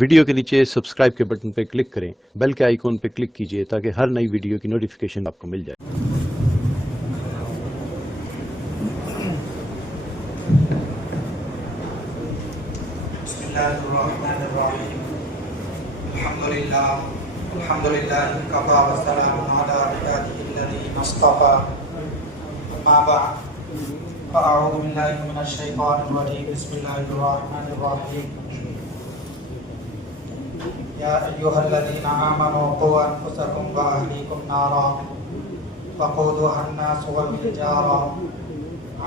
Video کے نیچے subscribe کے بٹن پہ کلک کریں، بیل کے آئیکن پہ کلک کیجئے تاکہ ہر نئی ویڈیو کی نوٹیفیکیشن آپ کو مل جائے۔ بسم اللہ الرحمن الرحیم الحمدللہ کفا والسلام علی عباده الذین اصطفى اما بعد فاعوذ باللہ من الشیطان الرجیم بسم اللہ الرحمن الرحیم یا ایھا الذین آمنوا قوا انفسکم واہلیکم نارا وقودها الناس والحجارہ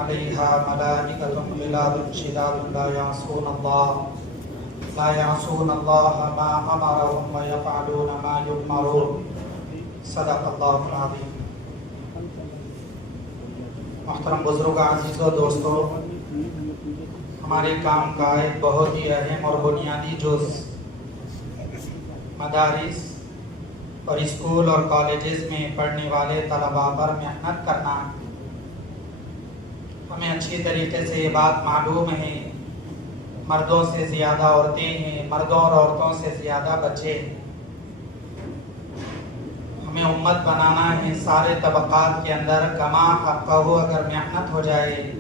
علیہا ملائکۃ غلاظ شداد لا یعصون اللہ ما امرهم ویفعلون ما یؤمرون صدق اللہ العظیم۔ محترم بزرگ، عزیز و دوستو، ہمارے کام کا ایک بہت ہی اہم اور بنیادی جز مدارس اور اسکول اور کالجز میں پڑھنے والے طلباء پر محنت کرنا۔ ہمیں اچھی طریقے سے یہ بات معلوم ہے، مردوں سے زیادہ عورتیں ہیں، مردوں اور عورتوں سے زیادہ بچے ہیں۔ ہمیں امت بنانا ہے، سارے طبقات کے اندر کما حقہ اگر محنت ہو جائے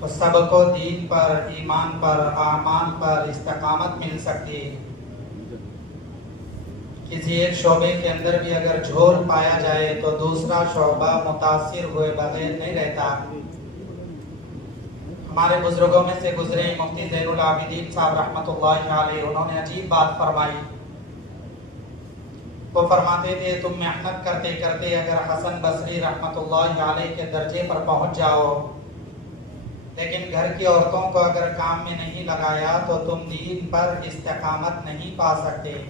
تو سب کو دین پر، ایمان پر، اعمال پر استقامت مل سکتی ہے۔ کسی ایک شعبے کے اندر بھی اگر جھول پایا جائے تو دوسرا شعبہ متاثر ہوئے بغیر نہیں رہتا۔ ہمارے بزرگوں میں سے گزرے مفتی زین العابدین صاحب رحمۃ اللہ علیہ، انہوں نے عجیب بات فرمائی۔ وہ فرماتے تھے تم محنت کرتے کرتے اگر حسن بصری رحمۃ اللہ علیہ کے درجے پر پہنچ جاؤ، لیکن گھر کی عورتوں کو اگر کام میں نہیں لگایا تو تم دین پر استقامت نہیں پا سکتے۔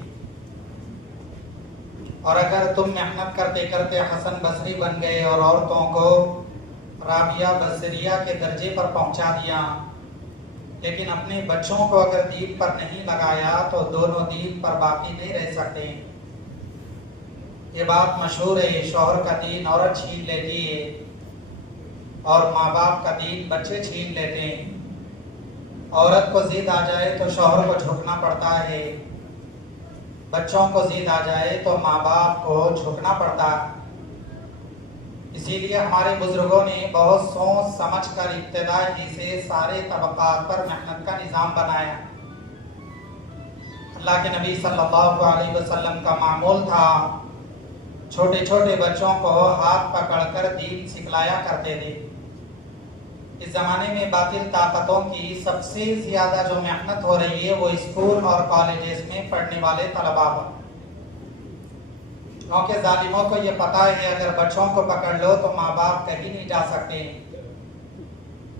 اور اگر تم محنت کرتے کرتے حسن بصری بن گئے اور عورتوں کو رابعہ بصریہ کے درجے پر پہنچا دیا، لیکن اپنے بچوں کو اگر دین پر نہیں لگایا تو دونوں دین پر باقی نہیں رہ سکتے۔ یہ بات مشہور ہے، شوہر کا دین عورت چھین لیتی ہے اور ماں باپ کا دین بچے چھین لیتے ہیں۔ عورت کو ضد آ جائے تو شوہر کو جھکنا پڑتا ہے، بچوں کو ضد آ جائے تو ماں باپ کو جھکنا پڑتا ہے۔ اسی لیے ہمارے بزرگوں نے بہت سوچ سمجھ کر ابتدا ہی سے سارے طبقات پر محنت کا نظام بنایا۔ اللہ کے نبی صلی اللہ علیہ وسلم کا معمول تھا، چھوٹے چھوٹے بچوں کو ہاتھ پکڑ کر دین سکھلایا کرتے تھے۔ اس زمانے میں باطل طاقتوں کی سب سے زیادہ جو محنت ہو رہی ہے وہ اسکول اور کالجز میں پڑھنے والے طلباء پر، کیونکہ ظالموں کو یہ پتا ہے اگر بچوں کو پکڑ لو تو ماں باپ کہیں نہیں جا سکتے۔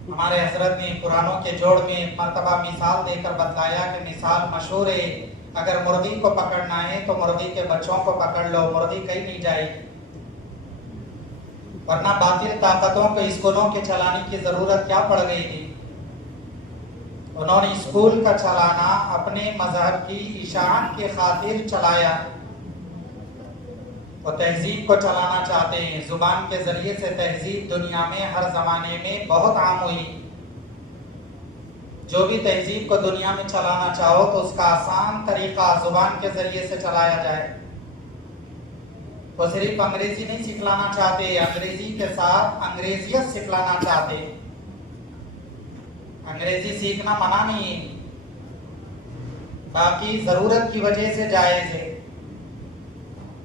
ہمارے حضرت نے قرآنوں کے جوڑ میں ایک مرتبہ مثال دے کر بتلایا کہ مثال مشہور ہے، اگر مرغی کو پکڑنا ہے تو مرغی کے بچوں کو پکڑ لو، مرغی کہیں نہیں جائے۔ ورنہ باطل طاقتوں کو اسکولوں کے چلانے کی ضرورت کیا پڑ گئی تھی؟ انہوں نے اسکول کا چلانا اپنے مذہب کی اشاعت کی خاطر چلایا۔ وہ تہذیب کو چلانا چاہتے ہیں، زبان کے ذریعے سے تہذیب دنیا میں ہر زمانے میں بہت عام ہوئی۔ جو بھی تہذیب کو دنیا میں چلانا چاہو تو اس کا آسان طریقہ زبان کے ذریعے سے چلایا جائے۔ وہ صرف انگریزی نہیں سکھلانا چاہتے، انگریزی کے ساتھ انگریزیت سکھلانا چاہتے۔ انگریزی سیکھنا منع نہیں ہے، باقی ضرورت کی وجہ سے جائز ہے،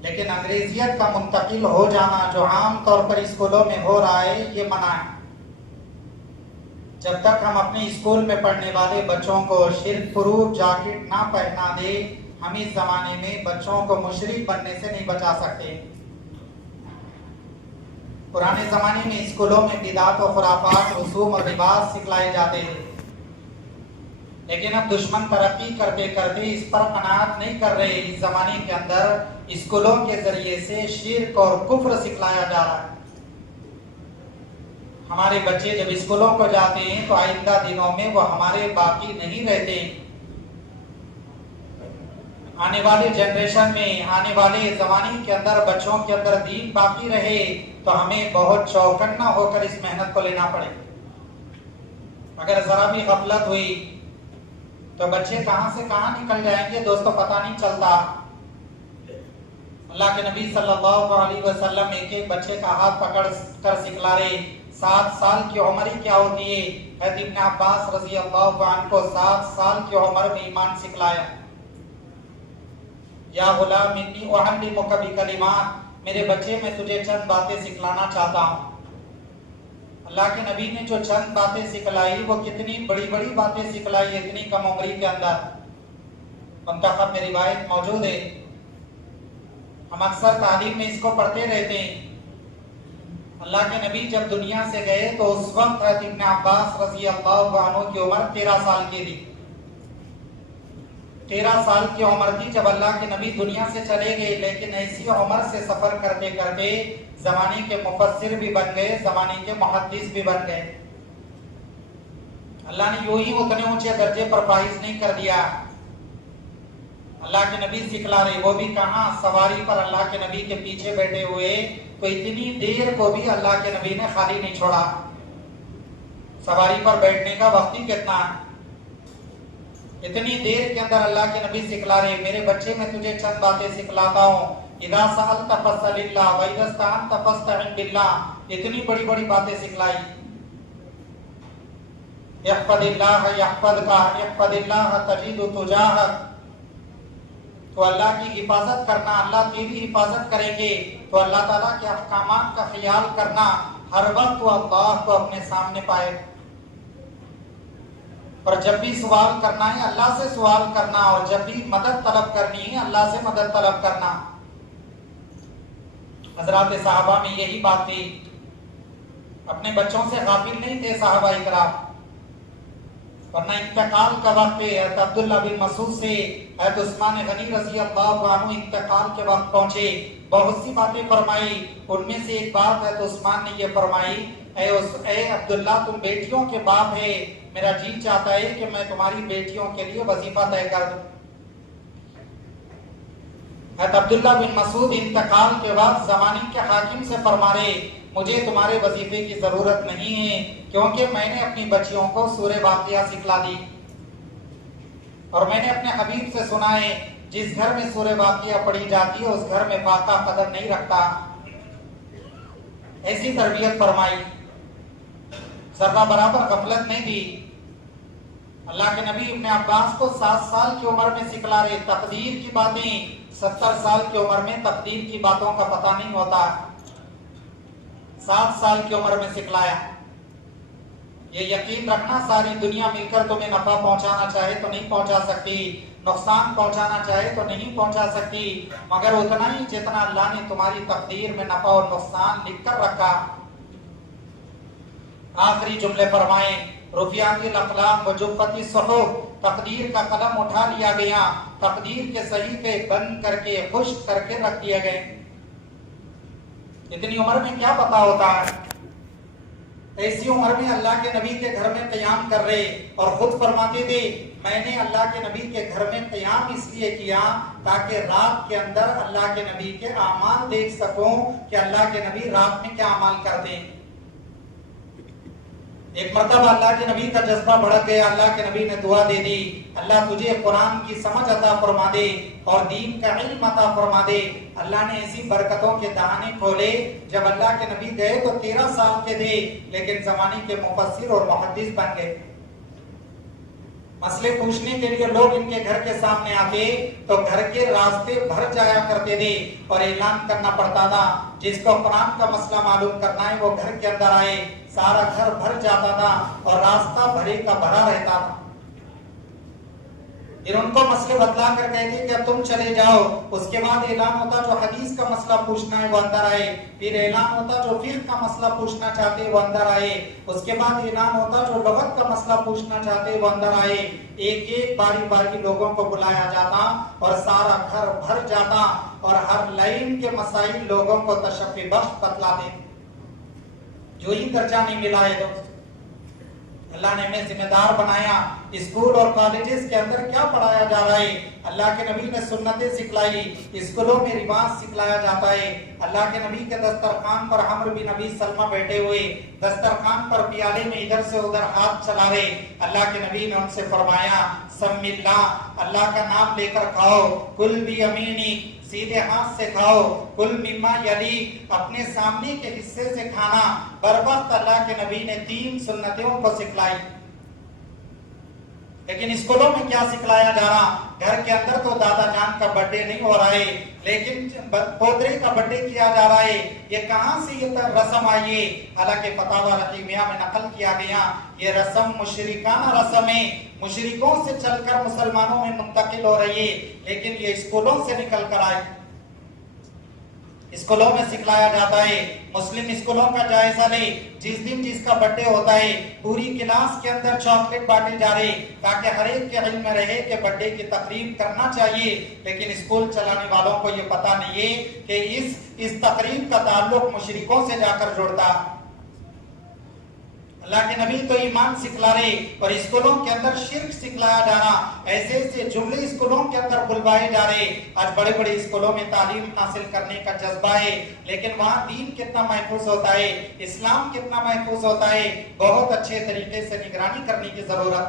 لیکن انگریزیت کا منتقل ہو جانا جو عام طور پر اسکولوں میں ہو رہا ہے یہ منع ہے۔ جب تک ہم اپنے اسکول میں پڑھنے والے بچوں کو شرک پروف جاکٹ نہ پہنا دے، ہم اس زمانے میں بچوں کو مشرک بننے سے نہیں بچا سکتے۔ پرانے زمانے میں اسکولوں میں بدعت و خرافات، رسوم اور لباس سکھلائے جاتے تھے، لیکن اب دشمن ترقی کرتے کرتے اس پر قناعت نہیں کر رہے۔ اس زمانے کے اندر اسکولوں کے ذریعے سے شرک اور کفر سکھلایا جا رہا ہے۔ ہمارے بچے جب اسکولوں کو جاتے ہیں تو آئندہ دنوں میں وہ ہمارے باقی نہیں رہتے۔ آنے والی جنریشن میں، آنے والے زمانے کے اندر بچوں کے اندر دین باقی رہے تو ہمیں بہت چوکنا ہو کر اس محنت کو لینا پڑے۔ اگر ذرا بھی غفلت ہوئی تو بچے کہاں سے کہاں نکل جائیں گے دوستوں پتہ نہیں چلتا. اللہ کے نبی صلی اللہ علیہ وسلم ایک ایک بچے کا ہاتھ پکڑ کر سکھلا رہے. 7 سال کی عمر ہی کیا ہوتی ہے. حضرت ابن عباس رضی اللہ عنہ کو 7 سال کی عمر میں ایمان سکھلایا. یا غلام انی اعلمک بکلمات، میرے بچے میں تجھے چند باتیں سکھلانا چاہتا ہوں. اللہ کے نبی نے جو چند باتیں سکھلائی وہ کتنی بڑی بڑی باتیں سکھلائی اتنی کم عمری کے اندر. منتخب میں روایت موجود ہے. ہم اکثر تعلیم میں اس کو پڑھتے رہتے ہیں. اللہ کے نبی جب دنیا سے گئے تو اس وقت حضرت ابن عباس رضی اللہ عنہ کی عمر 13 سال کی تھی. 13 سال کی عمر تھی جب اللہ کے نبی دنیا سے چلے گئے. لیکن ایسی عمر سے سفر کرتے کرتے زمانے کے مفسر بھی بن گئے، زمانے کے محدث بھی بن گئے. اللہ نے یوں ہی اتنے اونچے درجے پر فائز نہیں کر دیا. اللہ کے نبی سکھلا رہے، وہ بھی کہاں، سواری پر اللہ کے نبی کے پیچھے بیٹھے ہوئے. تو اتنی دیر کو بھی اللہ کے نبی نے خالی نہیں چھوڑا. سواری پر بیٹھنے کا وقت ہی کتنا ہے. اتنی دیر کے اندر اللہ کے نبی سکھلا رہے، میرے بچے میں تجھے چند باتیں سکھلاتا ہوں. اذا سألت فاسأل اللہ واذا استعنت فاستعن باللہ. اتنی بڑی بڑی باتیں سکھلائی. احفظ اللہ یحفظک، احفظ اللہ تجد تجاہک. تو اللہ کی حفاظت کرنا، اللہ تیری حفاظت کریں گے. تو اللہ تعالیٰ کے احکامات کا خیال کرنا، ہر وقت تو اللہ کو اپنے سامنے پائے. اور جب بھی سوال کرنا ہے اللہ سے سوال کرنا، اور جب بھی مدد طلب کرنی ہے اللہ سے مدد طلب کرنا. حضرات صحابہ میں یہی بات تھی. اپنے بچوں سے غافل نہیں تھے صحابہ اکرام. ورنہ انتقال کا وقت ہے. حضرت عبداللہ بن مسعود سے حضرت عثمان غنی رضی اللہ عنہ انتقال کے وقت پہنچے. بہت سی باتیں فرمائی. ان میں سے ایک بات حضرت عثمان نے یہ فرمائی، اے عبداللہ تم بیٹیوں کے باپ ہے، میرا جی چاہتا ہے کہ میں تمہاری بیٹیوں کے لیے وظیفہ طے کر دوں. حضرت عبداللہ بن مسعود انتقال کے بعد زمانے کے حاکم سے فرما رہے، مجھے تمہارے وظیفے کی ضرورت نہیں ہے، کیونکہ میں نے اپنی بچیوں کو سورہ واقعہ سکھلا دی. اور میں نے اپنے حبیب سے سنا ہے جس گھر میں سورہ واقعہ پڑھی جاتی ہے اس گھر میں فاقہ قدم نہیں رکھتا. ایسی تربیت فرمائی، ذرہ برابر غفلت نہیں دی. اللہ کے نبی ابن عباس کو 7 سال کی عمر میں سکھلا رہے. تقدیر کی باتیں 70 سال کی عمر میں تقدیر کی باتوں کا پتہ نہیں ہوتا. 7 سال کی عمر میں سکھلایا. یہ یقین رکھنا ساری دنیا مل کر تمہیں نفع پہنچانا چاہے تو نہیں پہنچا سکتی، نقصان پہنچانا چاہے تو نہیں پہنچا سکتی، مگر اتنا ہی جتنا اللہ نے تمہاری تقدیر میں نفع اور نقصان لکھ کر رکھا. آخری جملے فرمائیں، رفعت الاقلام وجفت الصحف. تقدیر کا قلم اٹھا لیا گیا، تقدیر کے صحیفے بند کر کے خشک کر کے رکھ دیے گئے. اتنی عمر میں کیا پتا ہوتا ہے. ایسی عمر میں اللہ کے نبی کے گھر میں قیام کر رہے اور خود فرماتے تھے میں نے اللہ کے نبی کے گھر میں قیام اس لیے کیا تاکہ رات کے اندر اللہ کے نبی کے اعمال دیکھ سکوں کہ اللہ کے نبی رات میں کیا اعمال کرتے ہیں. ایک مرتبہ اللہ کے نبی کا جذبہ بڑھ گیا. اللہ کے نبی نے دعا دے دی، اللہ تجھے قرآن کی سمجھ عطا فرما دے اور دین کا علم عطا فرما دے. اللہ نے ایسی برکتوں کے دہانے کھولے. جب اللہ کے نبی گئے تو 13 سال کے تھے، لیکن زمانے کے مفسر اور محدث بن گئے. مسئلے پوچھنے کے لیے لوگ ان کے گھر کے سامنے آتے تو گھر کے راستے بھر جایا کرتے تھے اور اعلان کرنا پڑتا تھا جس کو قرآن کا مسئلہ معلوم کرنا ہے وہ گھر کے اندر آئے. سارا گھر بھر جاتا تھا اور راستہ بھرے کا بھرا رہتا تھا. پھر ان کو مسئلے بتلا کر کہتے کہ اب تم چلے جاؤ. اس کے بعد اعلان ہوتا جو حدیث کا مسئلہ پوچھنا ہے وہ اندر آئے. پھر اعلان ہوتا جو فقہ کا مسئلہ پوچھنا چاہتے وہ اندر آئے. اس کے بعد اعلان ہوتا جو لغت کا مسئلہ پوچھنا چاہتے وہ اندر آئے. ایک ایک باری باری لوگوں کو بلایا جاتا اور سارا گھر بھر جاتا اور ہر لائن کے مسائل لوگوں کو تشفی بخش بتلاتے. جو ہی درجہ نہیں ملا ہے دوست. اللہ نے ہمیں ذمہ دار بنایا. اسکول اور کالجز کے اندر کیا پڑھایا جا رہا ہے؟ اللہ اللہ کے نبی نے سنتیں سکھلائی، اسکولوں میں رواج سکھلایا جاتا ہے۔ اللہ کے نبی کے دسترخوان پر عمرو بن ابی سلمہ بیٹھے ہوئے دسترخوان پر پیالے میں ادھر سے ادھر ہاتھ چلا رہے، اللہ کے نبی نے ان سے فرمایا سم اللہ، اللہ کا نام لے کر کھاؤ، کل بھی امینی، سیدھے ہاتھ سے کھاؤ، کل مما یلی، اپنے سامنے کے حصے سے کھانا۔ بروقت اللہ کے نبی نے 3 سنتوں کو سکھلائی۔ لیکن اسکولوں میں کیا سکھلایا جا رہا؟ گھر کے اندر تو دادا جان کا برتھ ڈے نہیں ہو رہا ہے، لیکن پودرے کا برتھ ڈے کیا جا رہا ہے۔ یہ کہاں سے یہ رسم آئی ہے؟ حالانکہ فتاوی رحیمیہ میں نقل کیا گیا یہ رسم مشرکانہ رسم ہے، مشرکوں سے چل کر مسلمانوں میں منتقل ہو رہی ہے، لیکن یہ اسکولوں سے نکل کر آئی۔ اسکولوں میں سکھلایا جاتا ہے، مسلم اسکولوں کا جائزہ لے، جس دن جس کا برتھ ڈے ہوتا ہے پوری کلاس کے اندر چاکلیٹ بانٹی جا رہی تاکہ ہر ایک کے علم میں رہے کہ برتھ ڈے کی تقریب کرنا چاہیے۔ لیکن اسکول چلانے والوں کو یہ پتہ نہیں ہے کہ اس تقریب کا تعلق مشرکوں سے جا کر جڑتا۔ اللہ کے نبی تو ایمان سکھلا رہے اور اسکولوں کے اندر شرک سکھلایا جا رہا، ایسے ایسے جملے اسکولوں کے اندر بلوائے جا رہے۔ آج بڑے بڑے اسکولوں میں تعلیم حاصل کرنے کا جذبہ ہے، لیکن وہاں دین کتنا محفوظ ہوتا ہے، اسلام کتنا محفوظ ہوتا ہے، بہت اچھے طریقے سے نگرانی کرنے کی ضرورت۔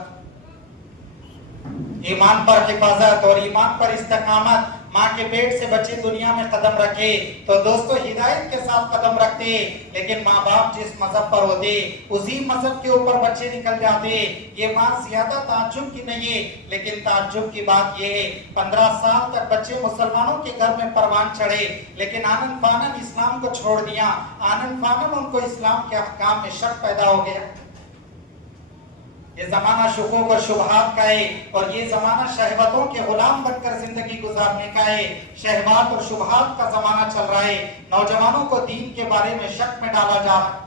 ایمان پر حفاظت اور ایمان پر استقامت، ماں کے پیٹ سے بچے دنیا میں قدم رکھے تو دوستو ہدایت کے ساتھ قدم رکھتے، لیکن ماں باپ جس مذہب پر ہوتے اسی مذہب کے اوپر بچے نکل جاتے۔ یہ بات زیادہ تعجب کی نہیں ہے، لیکن تعجب کی بات یہ ہے 15 سال تک بچے مسلمانوں کے گھر میں پروان چڑھے، لیکن آنن فانن اسلام کو چھوڑ دیا، آنن فانن ان کو اسلام کے احکام میں شک پیدا ہو گیا۔ یہ زمانہ شکوک اور شبہات کا ہے، اور یہ زمانہ شہوتوں کے غلام بن کر زندگی گزارنے کا ہے۔ شہوات اور شبہات کا زمانہ چل رہا ہے، نوجوانوں کو دین کے بارے میں شک میں ڈالا جا رہا ہے۔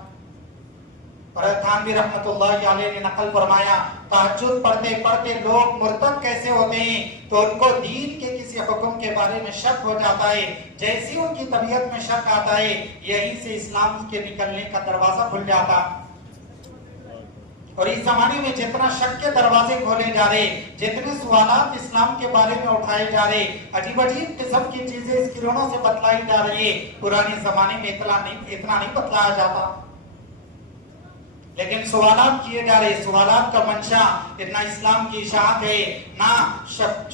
اور تھانوی رحمت اللہ علیہ نے نقل فرمایا تہجد پڑھتے پڑھتے لوگ مرتد کیسے ہوتے ہیں تو ان کو دین کے کسی حکم کے بارے میں شک ہو جاتا ہے، جیسی ان کی طبیعت میں شک آتا ہے یہیں سے اسلام کے نکلنے کا دروازہ کھل جاتا۔ اور اس زمانے میں جتنا شک کے دروازے کھولے جا رہے، جتنے سوالات اسلام کے بارے میں اٹھائے جا رہے، عجیب عجیب قسم کی چیزیں اسکرینوں سے بتلائی جا رہی ہے، پرانے زمانے میں اتنا نہیں بتلایا جاتا، لیکن سوالات کیے جا رہے۔ سوالات کا منشا اتنا اسلام کی اشاعت ہے، نہ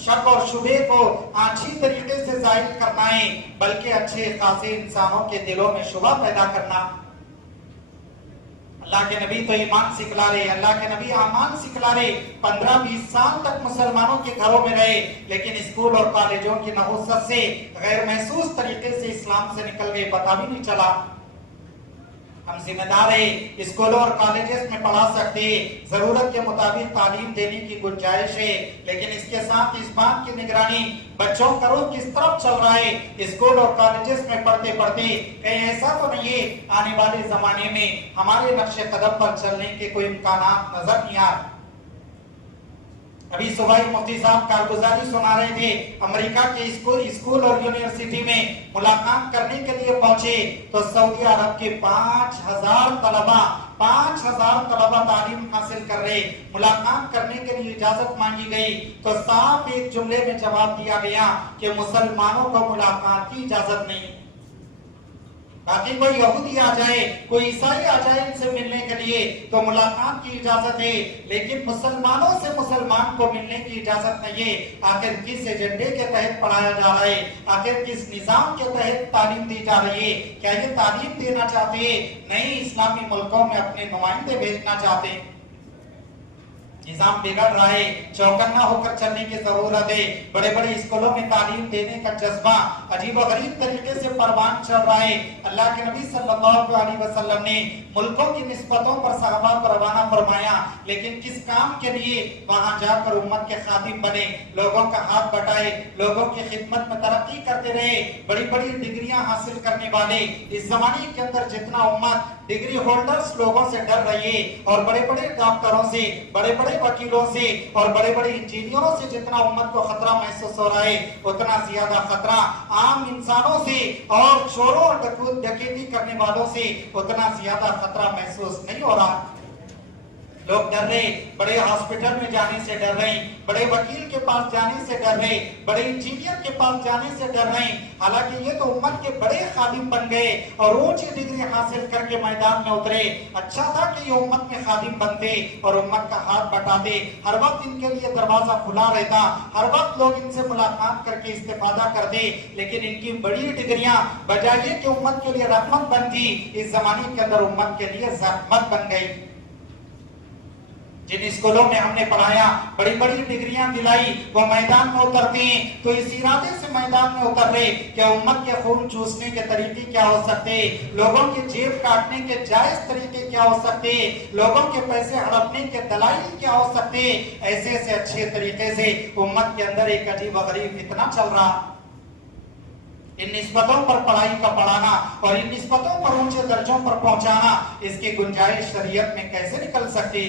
شک اور شبہ کو اچھی طریقے سے ظاہر کرنا ہے بلکہ اچھے خاصے انسانوں کے دلوں میں شبہ پیدا کرنا۔ اللہ کے نبی تو ایمان سکھلا رہے، اللہ کے نبی اعمال سکھلا رہے، 15-20 سال تک مسلمانوں کے گھروں میں رہے، لیکن اسکول اور کالجوں کی نحوست سے غیر محسوس طریقے سے اسلام سے نکل گئے، پتہ بھی نہیں چلا۔ ہم ذمہ دار ہیں، اسکولوں اور کالجز میں پڑھا سکتے، ضرورت کے مطابق تعلیم دینے کی گنجائش ہے، لیکن اس کے ساتھ اس بات کی نگرانی بچوں کا رخ کس طرف چل رہا ہے۔ اسکول اور کالجز میں پڑھتے پڑھتے کہیں ایسا تو نہیں ہے آنے والے زمانے میں ہمارے نقش قدم پر چلنے کے کوئی امکانات نظر نہیں آ رہے۔ ابھی صبح مفتی صاحب کارگزاری سنا رہے تھے، امریکہ کے اسکول اور یونیورسٹی میں ملاقات کرنے کے لیے پہنچے تو سعودی عرب کے 5000 طلبہ تعلیم حاصل کر رہے، ملاقات کرنے کے لیے اجازت مانگی گئی تو صاف ایک جملے میں جواب دیا گیا کہ مسلمانوں کو ملاقات کی اجازت نہیں۔ باقی کوئی یہودی آ جائے، کوئی عیسائی آ جائے ان سے ملنے کے لیے تو ملاقات کی اجازت ہے، لیکن مسلمانوں سے مسلمان کو ملنے کی اجازت نہیں ہے۔ آخر کس ایجنڈے کے تحت پڑھایا جا رہا ہے، آخر کس نظام کے تحت تعلیم دی جا رہی ہے؟ کیا یہ تعلیم دینا چاہتے ہیں؟ نہیں، اسلامی ملکوں میں اپنے نمائندے بھیجنا چاہتے ہیں۔ نظام بگڑ رہا ہے، چوکنا ہو کر چلنے کی ضرورت ہے۔ بڑے بڑے اسکولوں میں تعلیم دینے کا جذبہ عجیب و غریب طریقے سے پروان چڑھ رہا ہے۔ اللہ کے نبی صلی اللہ علیہ وسلم نے ملکوں کی نسبتوں پر صحابہ کو روانہ فرمایا، لیکن کس کام کے لیے؟ وہاں جا کر امت کے خادم بنے، لوگوں کا ہاتھ بٹائے، لوگوں کی خدمت میں ترقی کرتے رہے، بڑی بڑی ڈگریاں حاصل کرنے والے۔ اس زمانے کے اندر جتنا امت ڈگری ہولڈرز لوگوں سے ڈر رہی ہے، اور بڑے بڑے ڈاکٹروں سے، بڑے بڑے وکیلوں سے اور بڑے بڑے انجینئروں سے جتنا امت کو خطرہ محسوس ہو رہا ہے، اتنا زیادہ خطرہ عام انسانوں سے اور چوروں اور ڈکیتی کرنے والوں سے اتنا زیادہ خطرہ محسوس نہیں ہو رہا۔ लोग डर रहे, बड़े हॉस्पिटल में जाने से डर रहे, बड़े वकील के पास जाने से डर रहे, बड़े इंजीनियर के पास जाने से डर रहे। हालांकि ये तो उम्मत के बड़े खादिम बन गए और ऊंची डिग्री हासिल करके मैदान में उतरे। अच्छा था कि ये उम्मत में खादिम बनते और उम्मत का हाथ बटाते। हर वक्त इनके लिए दरवाजा खुला रहता, हर वक्त लोग इनसे मुलाकात करके इस्तेफादा करते। लेकिन इनकी बड़ी डिग्रियां बजाय कि उम्मत के लिए रहमत बनती, इस जमाने के अंदर उम्मत के लिए जहमत बन गई। जिन स्कूलों में हमने पढ़ाया, बड़ी बड़ी डिग्रियां दिलाई, वो मैदान में उतरते हैं तो इस इरादे से मैदान में उतर रहे कि उम्मत के खून चूसने के तरीके क्या हो सकते, लोगों की जेब काटने के जायज तरीके क्या हो सकते, लोगों के पैसे हड़पने के दलाइल क्या हो सकते। ऐसे से अच्छे तरीके से उम्मत के अंदर एक अजीब व गरीब फितना चल रहा। इन निस्बतों पर पढ़ाई का पढ़ाना और इन निस्बतों पर ऊंचे दर्जों पर पहुंचाना, इसकी गुंजाइश शरीयत में कैसे निकल सकती।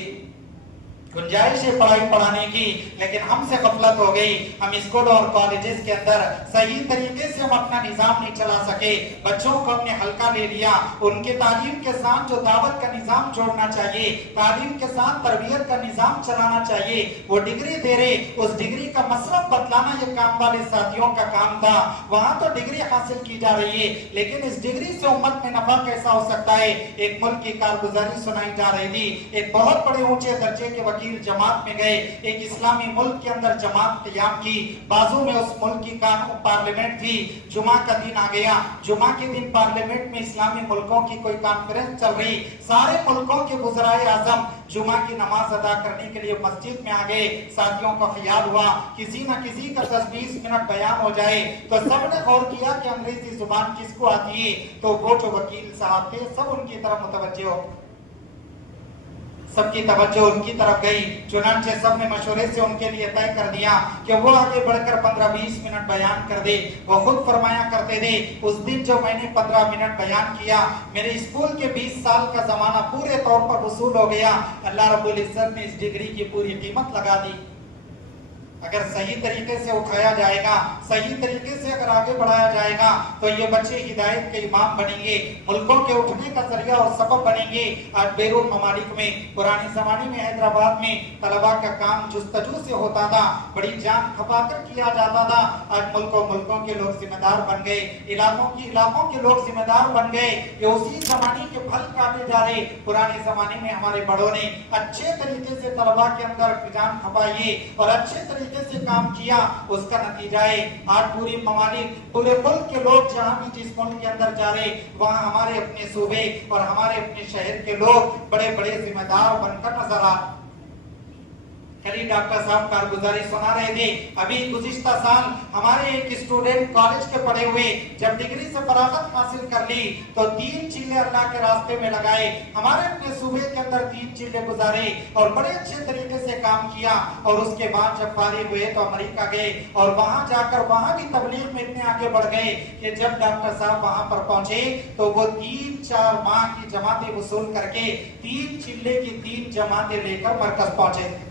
गुंजाइश है पढ़ाई पढ़ाने की, लेकिन हमसे गफलत हो गई। हम स्कूल और कॉलेजेस के अंदर सही तरीके से हम अपना निजाम नहीं चला सके। बच्चों को हमने हल्का ले लिया। उनके तालीम के साथ जो दावत का निजाम जोड़ना चाहिए, तालीम के साथ तरबियत का निजाम चलाना चाहिए, वो डिग्री दे रहे, उस डिग्री का मसरफ बतलाना ये काम वाले साथियों का काम था। वहां तो डिग्री हासिल की जा रही है, लेकिन इस डिग्री से उम्मत में नफा कैसा हो सकता है। एक मुल्क की कारगुजारी सुनाई जा रही थी। एक बहुत बड़े ऊंचे दर्जे के वकील जमात में गए, एक इस्लामी मुल्क के अंदर जमात क़याम की। बाजू में उस मुल्क की कानून पार्लियामेंट थी। जुमा का दिन आ गया। जुमा के दिन पार्लियामेंट में इस्लामी मुल्कों की कोई कॉन्फ्रेंस चल रही। सारे मुल्कों के वज़राए आज़म जुमा की नमाज अदा करने के लिए मस्जिद में आ गए। साथियों का ख्याल हुआ किसी न किसी का 10-20 मिनट बयान हो जाए। तो सबने गौर किया कि अंग्रेजी जुबान किसको आती है। तो वो जो वकील साहब थे, सब उनकी तरफ मुतवज्जे हो, सबकी तवज्जो उनकी तरफ गई। चुनांचे सबने मशवरे से उनके लिए तय कर दिया कि वो आगे बढ़कर 15-20 मिनट बयान कर दे। वो खुद फरमाया करते थे, उस दिन जो मैंने 15 मिनट बयान किया, मेरे स्कूल के 20 साल का जमाना पूरे तौर पर वसूल हो गया। अल्लाह रब्बुल इज्जत ने इस डिग्री की पूरी कीमत लगा दी। अगर सही तरीके से उठाया जाएगा, सही तरीके से अगर आगे बढ़ाया जाएगा, तो ये बच्चे हिदायत के इमाम बनेंगे, मुल्कों के उठने का जरिया और सबब बनेंगे। आज बैरून ममालिक में, पुराने जमाने में हैदराबाद में तलबा का काम जुस्तजू से होता था, बड़ी जान खपाकर किया जाता था। आज मुल्कों के लोग जिम्मेदार बन गए, इलाकों के लोग जिम्मेदार बन गए। ये उसी जमाने के फल काटे जा रहे। पुराने जमाने में हमारे बड़ों ने अच्छे तरीके से तलबा के अंदर जान खपाई और अच्छे तरीके से काम किया, उसका नतीजा है आज पूरी ममालिक, पूरे मुल्क के लोग जहां भी जिस मुल्क के अंदर जा रहे, वहां हमारे अपने सूबे और हमारे अपने शहर के लोग बड़े बड़े जिम्मेदार बनकर नजर आ। कल डॉक्टर साहब कारगुजारी सुना रहे थे। अभी गुज़िश्ता साल हमारे एक स्टूडेंट कॉलेज के पढ़े हुए जब डिग्री से फरागत हासिल कर ली तो 3 चिल्ले अल्लाह के रास्ते में लगाए, हमारे अपने सूबे के अंदर 3 चिल्ले गुजारे और बड़े अच्छे तरीके से काम किया। और उसके बाद जब फारिग हुए तो अमेरिका गए और वहां जाकर वहां भी तबलीग में इतने आगे बढ़ गए कि जब डॉक्टर साहब वहां पर पहुंचे तो वो 3-4 माह की जमातें वसूल करके 3 चिल्ले की 3 जमातें लेकर मरकज पहुंचे।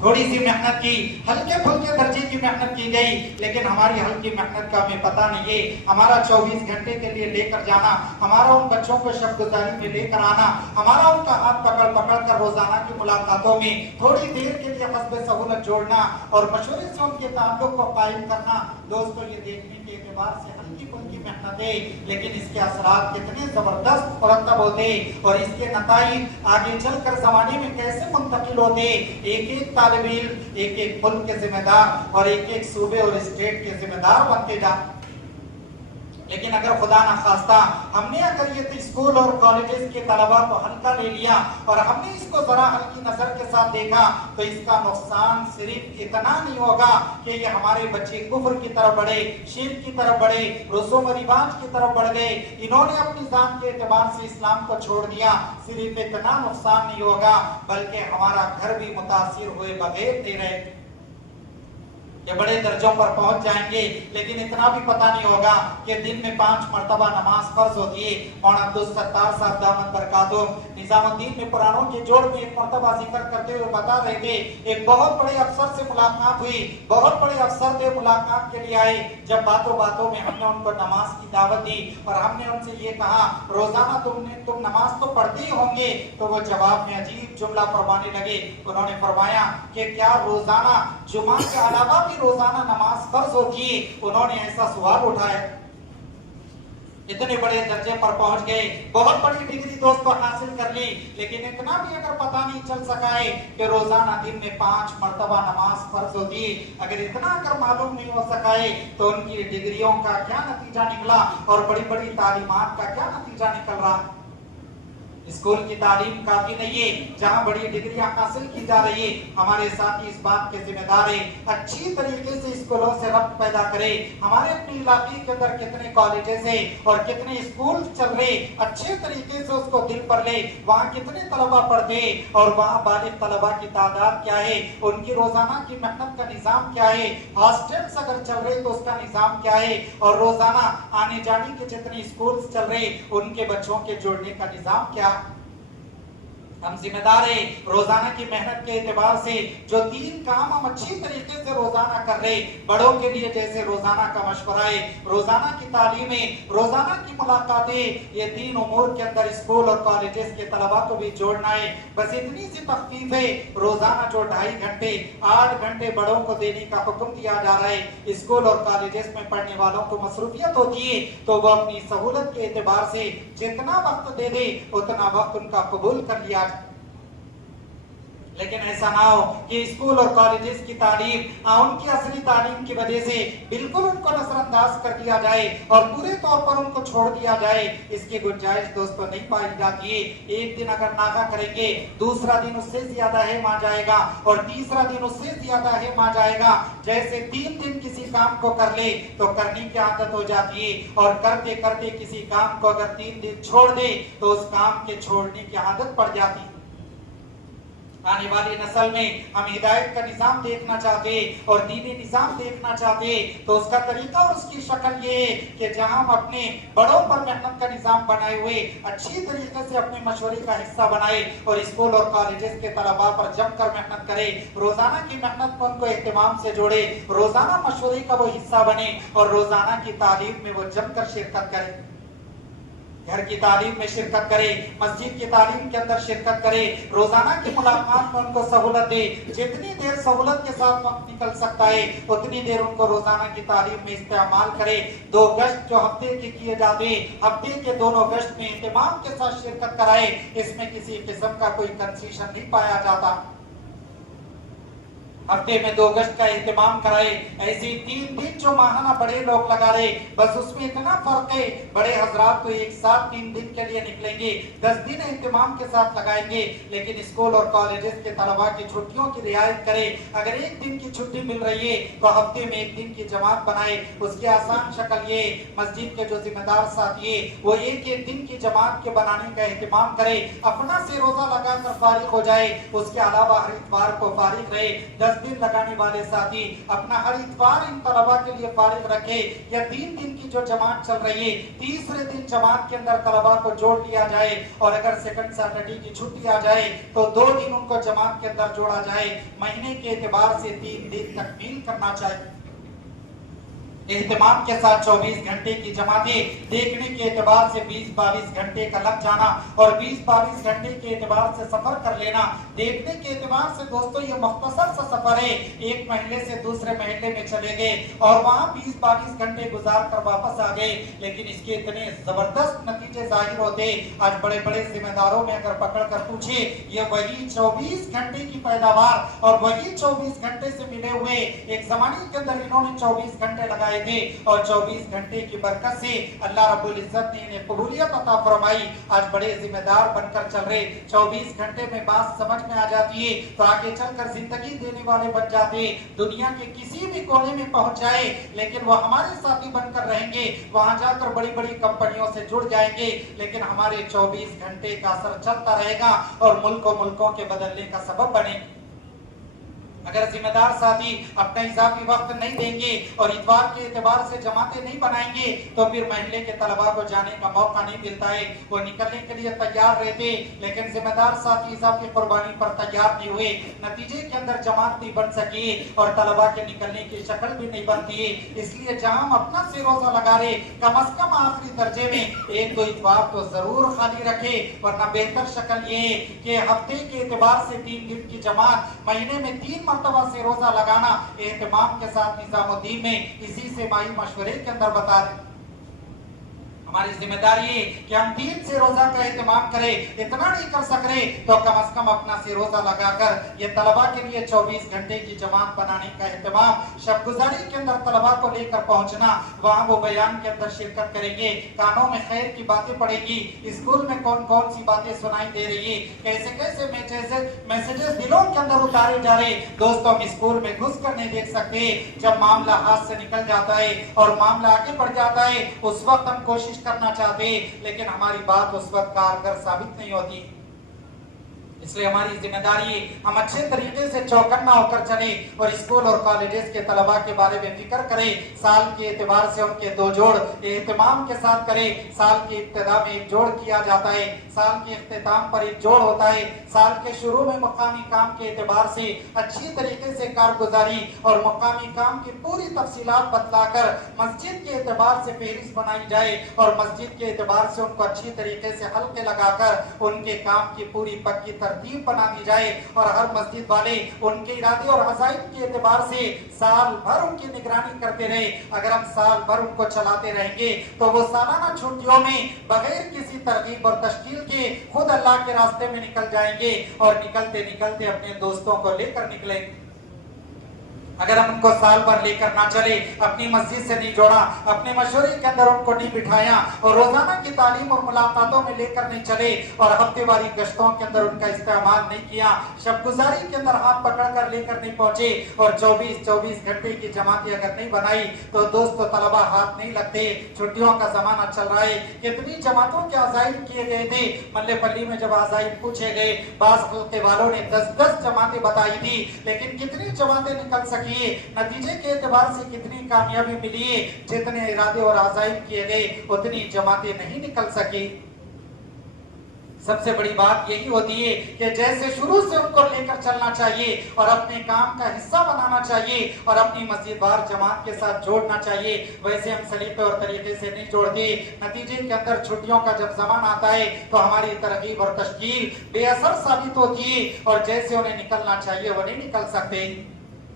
थोड़ी सी मेहनत की, हल्के फुल्के दर्जे की मेहनत की गई, लेकिन हमारी हल्की मेहनत का हमें पता नहीं है। हमारा 24 घंटे के लिए लेकर जाना, हमारा उन बच्चों को शफ़क़ुज़ारी में लेकर आना, हमारा उनका हाथ पकड़ कर रोजाना की मुलाकातों में थोड़ी देर के लिए हस्ब सहूलत जोड़ना और मशवरे से उनके ताल्लुक को कायम करना। दोस्तों, ये देखने के एतबार से हल्की फुल्की मेहनत है, लेकिन इसके असरात कितने जबरदस्त मुरतब होते और इसके नताइज आगे चलकर जमाने में कैसे मुंतकिल होते। एक तालिब इल्म, एक मुल्क के जिम्मेदार और एक सूबे और स्टेट के जिम्मेदार बनते जा। लेकिन अगर खुदा ना खास्ता हमने अगर ये स्कूल और कॉलेजेस के तलबा को हल्का ले लिया और हमने इसको जरा हल्की नजर के साथ देखा, तो इसका नुकसान सिर्फ इतना नहीं होगा कि ये हमारे बच्चे कुफ्र की तरफ बढ़े, शिर्क की तरफ बढ़े, रसूम रिवाज की तरफ बढ़ गए, इन्होंने अपनी जान के एतबार से इस्लाम को छोड़ दिया। सिर्फ इतना नुकसान नहीं होगा, बल्कि हमारा घर भी मुतासिर हुए बगैर नहीं रहे। ये बड़े दर्जों पर पहुंच जाएंगे, लेकिन इतना भी पता नहीं होगा कि दिन में 5 मरतबा नमाज फर्ज होती है। मौलाना अब्दुल सत्तार साहब दामत बरकातुहू निजामुद्दीन में पुराणों के जोड़ में एक मरतबा जिक्र करते हुए बता रहे थे, एक बहुत बड़े अफसर से मुलाकात हुई, बहुत बड़े अफसर थे, मुलाकात के लिए आए। जब बातों बातों में हमने उनको नमाज की दावत दी और हमने उनसे ये कहा रोजाना तुम नमाज तो पढ़ते ही होंगे, तो वो जवाब में अजीब जुमला फरमाने लगे। उन्होंने फरमाया कि क्या रोजाना जुमा के अलावा भी रोजाना नमाज फर्ज होती है? उन्होंने ऐसा सवाल उठाया। इतने बड़े दर्जे पर पहुंच गए, बहुत बड़ी डिग्री दोस्तों हासिल कर ली, लेकिन इतना भी अगर पता नहीं चल सका है कि रोजाना दिन में 5 मरतबा नमाज फर्ज होती है, अगर इतना अगर मालूम नहीं हो सका है तो उनकी डिग्रियों का क्या नतीजा निकला और बड़ी बड़ी तालीमात का क्या नतीजा निकल रहा। स्कूल की तालीम काफी नहीं है, जहाँ बड़ी डिग्रियां हासिल की जा रही है। हमारे साथी इस बात के जिम्मेदार है अच्छी तरीके से स्कूलों से रब्त पैदा करे। हमारे अपने इलाके के अंदर कितने कॉलेजेस है और कितने स्कूल चल रहे, अच्छे तरीके से उसको दिल पर ले। वहाँ कितने तलबा पढ़ते और वहाँ बालिग तलबा की तादाद क्या है, उनकी रोजाना की मेहनत का निजाम क्या है, हॉस्टल्स अगर चल रहे तो उसका निजाम क्या है, और रोजाना आने जाने के जितने स्कूल चल रहे उनके बच्चों के जोड़ने का निजाम क्या। हम जिम्मेदार है रोजाना की मेहनत के एतबार से जो 3 काम हम अच्छी तरीके से रोजाना कर रहे, बड़ों के लिए जैसे रोजाना का मशवरा है, रोजाना की तालीमें, रोजाना की मुलाकातें, ये 3 उमूर के अंदर स्कूल और कॉलेजेस के तलबा को भी जोड़ना है। बस इतनी सी तख्फीफ है, रोजाना जो 2.5 घंटे 8 घंटे बड़ों को देने का हुक्म दिया जा रहा है। स्कूल और कॉलेजेस में पढ़ने वालों को मसरूफियत होती है तो वो अपनी सहूलत के एतबार से जितना वक्त दे दे उतना वक्त उनका कबूल कर लिया। लेकिन ऐसा ना हो कि स्कूल और कॉलेजेस की तालीम उनकी असली तालीम की वजह से बिल्कुल उनको नजरअंदाज कर दिया जाए और पूरे तौर पर उनको छोड़ दिया जाए। इसकी गुंजाइश दोस्तों नहीं पाई जाती है। एक दिन अगर नागा करेंगे, दूसरा दिन उससे ज्यादा हिम आ जाएगा और तीसरा दिन उससे ज्यादा हिम आ जाएगा। जैसे 3 दिन किसी काम को कर ले तो करने की आदत हो जाती है और करते करते किसी काम को अगर 3 दिन छोड़ दे तो उस काम के छोड़ने की आदत पड़ जाती है। आने वाली नस्ल में हम हिदायत का निजाम देखना चाहते और दीनी निजाम देखना चाहते तो उसका तरीका और उसकी शक्ल ये है कि जहां हम अपने बड़ों पर मेहनत का निजाम बनाए हुए अच्छी तरीके से अपने मशवरे का हिस्सा बनाए और स्कूल और कॉलेजेस के तलबा पर जमकर मेहनत करे, रोजाना की मेहनत पर उनको एहतमाम से जोड़े, रोजाना मशवरे का वो हिस्सा बने और रोजाना की तालीम में वो जमकर शिरकत करे। घर की तालीम में शिरकत करे, मस्जिद की तालीम के अंदर शिरकत करे, रोजाना की मुलाकात में उनको सहूलत दे। जितनी देर सहूलत के साथ वक्त निकल सकता है उतनी देर उनको रोजाना की तालीम में इस्तेमाल करे। 2 गश्त जो हफ्ते के किए जाते, हफ्ते के दोनों गश्त में एहतमाम के साथ शिरकत कराए। इसमें किसी किस्म का कोई कंसेशन नहीं पाया जाता। हफ्ते में 2 गश्त का एहतमाम कराए। ऐसे 3 दिन जो माहाना बड़े लोग लगा रहे, बस उसमें इतना फर्क है, बड़े हजरात तो एक साथ 3 दिन के लिए निकलेंगे, 10 दिन एहतमाम के साथ लगाएंगे। लेकिन स्कूल और कॉलेजेस के तलबा की छुट्टियों की रियायत करे। अगर 1 दिन की छुट्टी मिल रही है तो हफ्ते में 1 दिन की जमात बनाए। उसकी आसान शक्ल ये, मस्जिद के जो जिम्मेदार साथी है वो एक दिन की जमात के बनाने का एहतमाम करे, अपना से रोजा लगाकर फारिग हो जाए। उसके अलावा हर इतवार को फारिग रहे। 10 दिन लगाने वाले साथी अपना हर इतवार इन तलबा के लिए फारिग रखे। या 3 दिन की जो जमात चल रही है, तीसरे दिन जमात के अंदर तलबा को जोड़ लिया जाए और अगर सेकंड सैटरडे की छुट्टी आ जाए तो 2 दिन उनको जमात के अंदर जोड़ा जाए। महीने के एतबार से 3 दिन तकमील करना चाहिए। एहतमाम के साथ 24 घंटे की जमातें, देखने के एतबार से 20-22 घंटे का लग जाना और 20-22 घंटे के एतबार से सफर कर लेना। देखने के एतबार से दोस्तों ये मुख्तसर सा सफर है, एक महल्ले से दूसरे महल्ले में चले गए और वहाँ 20-22 घंटे गुजार कर वापस आ गए। लेकिन इसके इतने जबरदस्त नतीजे जाहिर होते। आज बड़े बड़े जिम्मेदारों में अगर पकड़ कर पूछे, ये वही 24 घंटे की पैदावार और वही 24 घंटे से मिले हुए एक जमाने के अंदर इन्होंने 24 घंटे लगाए थे और 24 घंटे की बरकत से अल्लाह रब्बुल इज्जत ने इन्हें कबूलियत अता फरमाई। आज बड़े जिम्मेदार बनकर चल रहे, 24 घंटे में बात समझ में आ जाती है तो आगे चलकर जिंदगी देने वाले बन जाते। दुनिया के किसी भी कोने में पहुंच जाए लेकिन वो हमारे साथी बनकर रहेंगे, वहां जाकर बड़ी बड़ी कंपनियों से जुड़ जाएंगे, लेकिन हमारे 24 घंटे का असर चलता रहेगा और मुल्कों के बदलने का सबब बने। अगर जिम्मेदार साथी अपना इजाफी वक्त नहीं देंगे और इतवार के एतबार से जमातें नहीं बनाएंगे तो फिर महल्ले के तलबा को जाने का मौका नहीं मिलता है। वो निकलने के लिए तैयार रहते, लेकिन जिम्मेदार साथी इजाफी कुर्बानी पर तैयार नहीं हुए, नतीजे के अंदर जमात नहीं बन सकी और तलबा के निकलने की शक्ल भी नहीं बनती है। इसलिए जहां हम अपना से रोजा लगा रहे, कम अज कम आखिरी दर्जे में एक दो इतवार तो जरूर खाली रखे, वरना बेहतर शक्ल ये है कि हफ्ते के एतबार से 3 दिन की जमात, महीने में 3 मरतबा से रोजा लगाना एहतमाम के साथ निजामुद्दीन में इसी से माही मशवरे के अंदर बता रहे। हमारी जिम्मेदारी है कि हम दीन से रोजा का एहतमाम करें। इतना नहीं कर सक रहे तो कम से कम अपना से रोजा लगाकर ये तलबा के लिए 24 घंटे की जमात बनाने का एहतमाम, शब गुजारी के अंदर तलबा को लेकर पहुंचना, वहाँ वो बयान के अंदर शिरकत करेंगे, कानों में खैर की बातें पड़ेगी, स्कूल में कौन कौन सी बातें सुनाई दे रही है, कैसे कैसे मैसेजेस दिलों के अंदर उतारे जा रहे। दोस्तों, हम स्कूल में घुस कर नहीं देख सकते। जब मामला हाथ से निकल जाता है और मामला आगे बढ़ जाता है, उस वक्त हम कोशिश करना चाहते, लेकिन हमारी बात उस वक्त कारगर साबित नहीं होती। इसलिए हमारी जिम्मेदारी है हम अच्छे तरीके से चौकन्ना होकर चले और स्कूल और कॉलेजेस के तलबा के बारे में फिक्र करें। साल के एतबार से उनके 2 जोड़ एहतमाम के साथ करें। साल की इब्तिदा में 1 जोड़ किया जाता है, साल के इख्तिताम पर 1 जोड़ होता है। साल के शुरू में मुकामी काम के एतबार से अच्छी तरीके से कारगुजारी और मुकामी काम की पूरी तफसीलात बतलाकर मस्जिद के एतबार से फहरिस्त बनाई जाए और मस्जिद के एतबार से उनको अच्छी तरीके से हल्के लगाकर उनके काम की पूरी पक्की तरतीब बना दी जाए और हर मस्जिद वाले उनके इरादे और अज़ाइम के एतबार से साल भर उनकी निगरानी करते रहे। अगर हम साल भर उनको चलाते रहेंगे तो वो सालाना छुट्टियों में बगैर किसी तरगीब और तश्कील के खुद अल्लाह के रास्ते में निकल जाएंगे और निकलते निकलते अपने दोस्तों को लेकर निकलेंगे। अगर हम उनको साल भर लेकर ना चले, अपनी मस्जिद से नहीं जोड़ा, अपने मशवरे के अंदर उनको नहीं बिठाया और रोजाना की तालीम और मुलाकातों में लेकर नहीं चले और हफ्तेवारी गश्तों के अंदर उनका इस्तेमाल नहीं किया, शब गुजारी के अंदर हाथ पकड़ कर लेकर नहीं पहुंचे और 24 घंटे की जमातें अगर नहीं बनाई तो दोस्तों तलबा हाथ नहीं लगते। छुट्टियों का जमाना चल रहा है, कितनी जमातों के अज़ाइम किए गए थे। मल्ले पल्ली में जब अज़ाइम पूछे गए, बाज़ हल्के वालों ने 10 जमातें बताई थी, लेकिन कितनी जमातें निकल सकी, नतीजे के एतबार से कितनी कामयाबी मिली है। जितने इरादे और आज़ाइम किए गए उतनी जमातें नहीं निकल सकी। सबसे बड़ी बात यही होती है कि जैसे शुरू से उनको लेकर चलना चाहिए और अपने काम का हिस्सा बनाना चाहिए और अपनी मस्जिदवार जमात के साथ जोड़ना चाहिए, वैसे हम सलीके और तरीके से नहीं जोड़ते। नतीजे के अंदर छुट्टियों का जब जमान आता है तो हमारी तरगीब और तश्कील बेअसर साबित होती है और जैसे उन्हें निकलना चाहिए वो नहीं निकल सकते।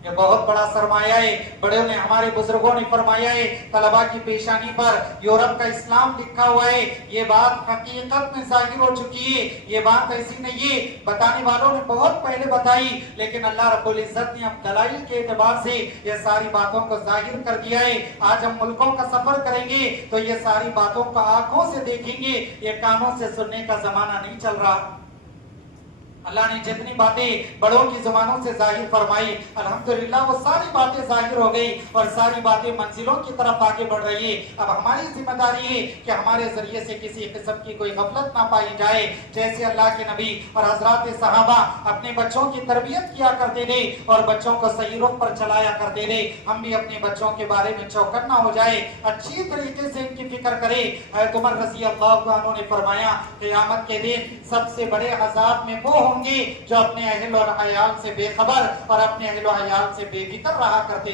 ये बहुत बड़ा सरमाया है। बड़े ने हमारे बुजुर्गों ने फरमाया है, तलबा की पेशानी पर यूरोप का इस्लाम लिखा हुआ है। ये बात हकीकत में जाहिर हो चुकी है, ये बात ऐसी नहीं है, बताने वालों ने बहुत पहले बताई, लेकिन अल्लाह रब्बुल इज्जत ने अब दलाइल के एतबार से ये सारी बातों को जाहिर कर दिया है। आज हम मुल्कों का सफर करेंगे तो ये सारी बातों को आंखों से देखेंगे, ये कानों से सुनने का जमाना नहीं चल रहा। अल्लाह ने जितनी बातें बड़ों की जुबानों से जाहिर फरमाई, अल्हम्दुलिल्लाह वो सारी बातें जाहिर हो गई और सारी बातें मंजिलों की तरफ आगे बढ़ रही है। अब हमारी जिम्मेदारी है कि हमारे जरिए से किसी किस्म की कोई गफलत ना पाई जाए। जैसे अल्लाह के नबी और हजरात सहाबा अपने बच्चों की तरबियत किया करते थे और बच्चों को सही रुख पर चलाया करते थे, हम भी अपने बच्चों के बारे में चौकन्ना हो जाए, अच्छी तरीके से इनकी फिक्र करें। हज़रत उमर रज़ी अल्लाह अन्हु ने फरमाया, क़यामत के दिन सबसे बड़े अज़ाब में वो होंगे जो अपने अहल और अयाल से बेखबर और अपने अहल और अयाल से बेफिक्र रहा करते।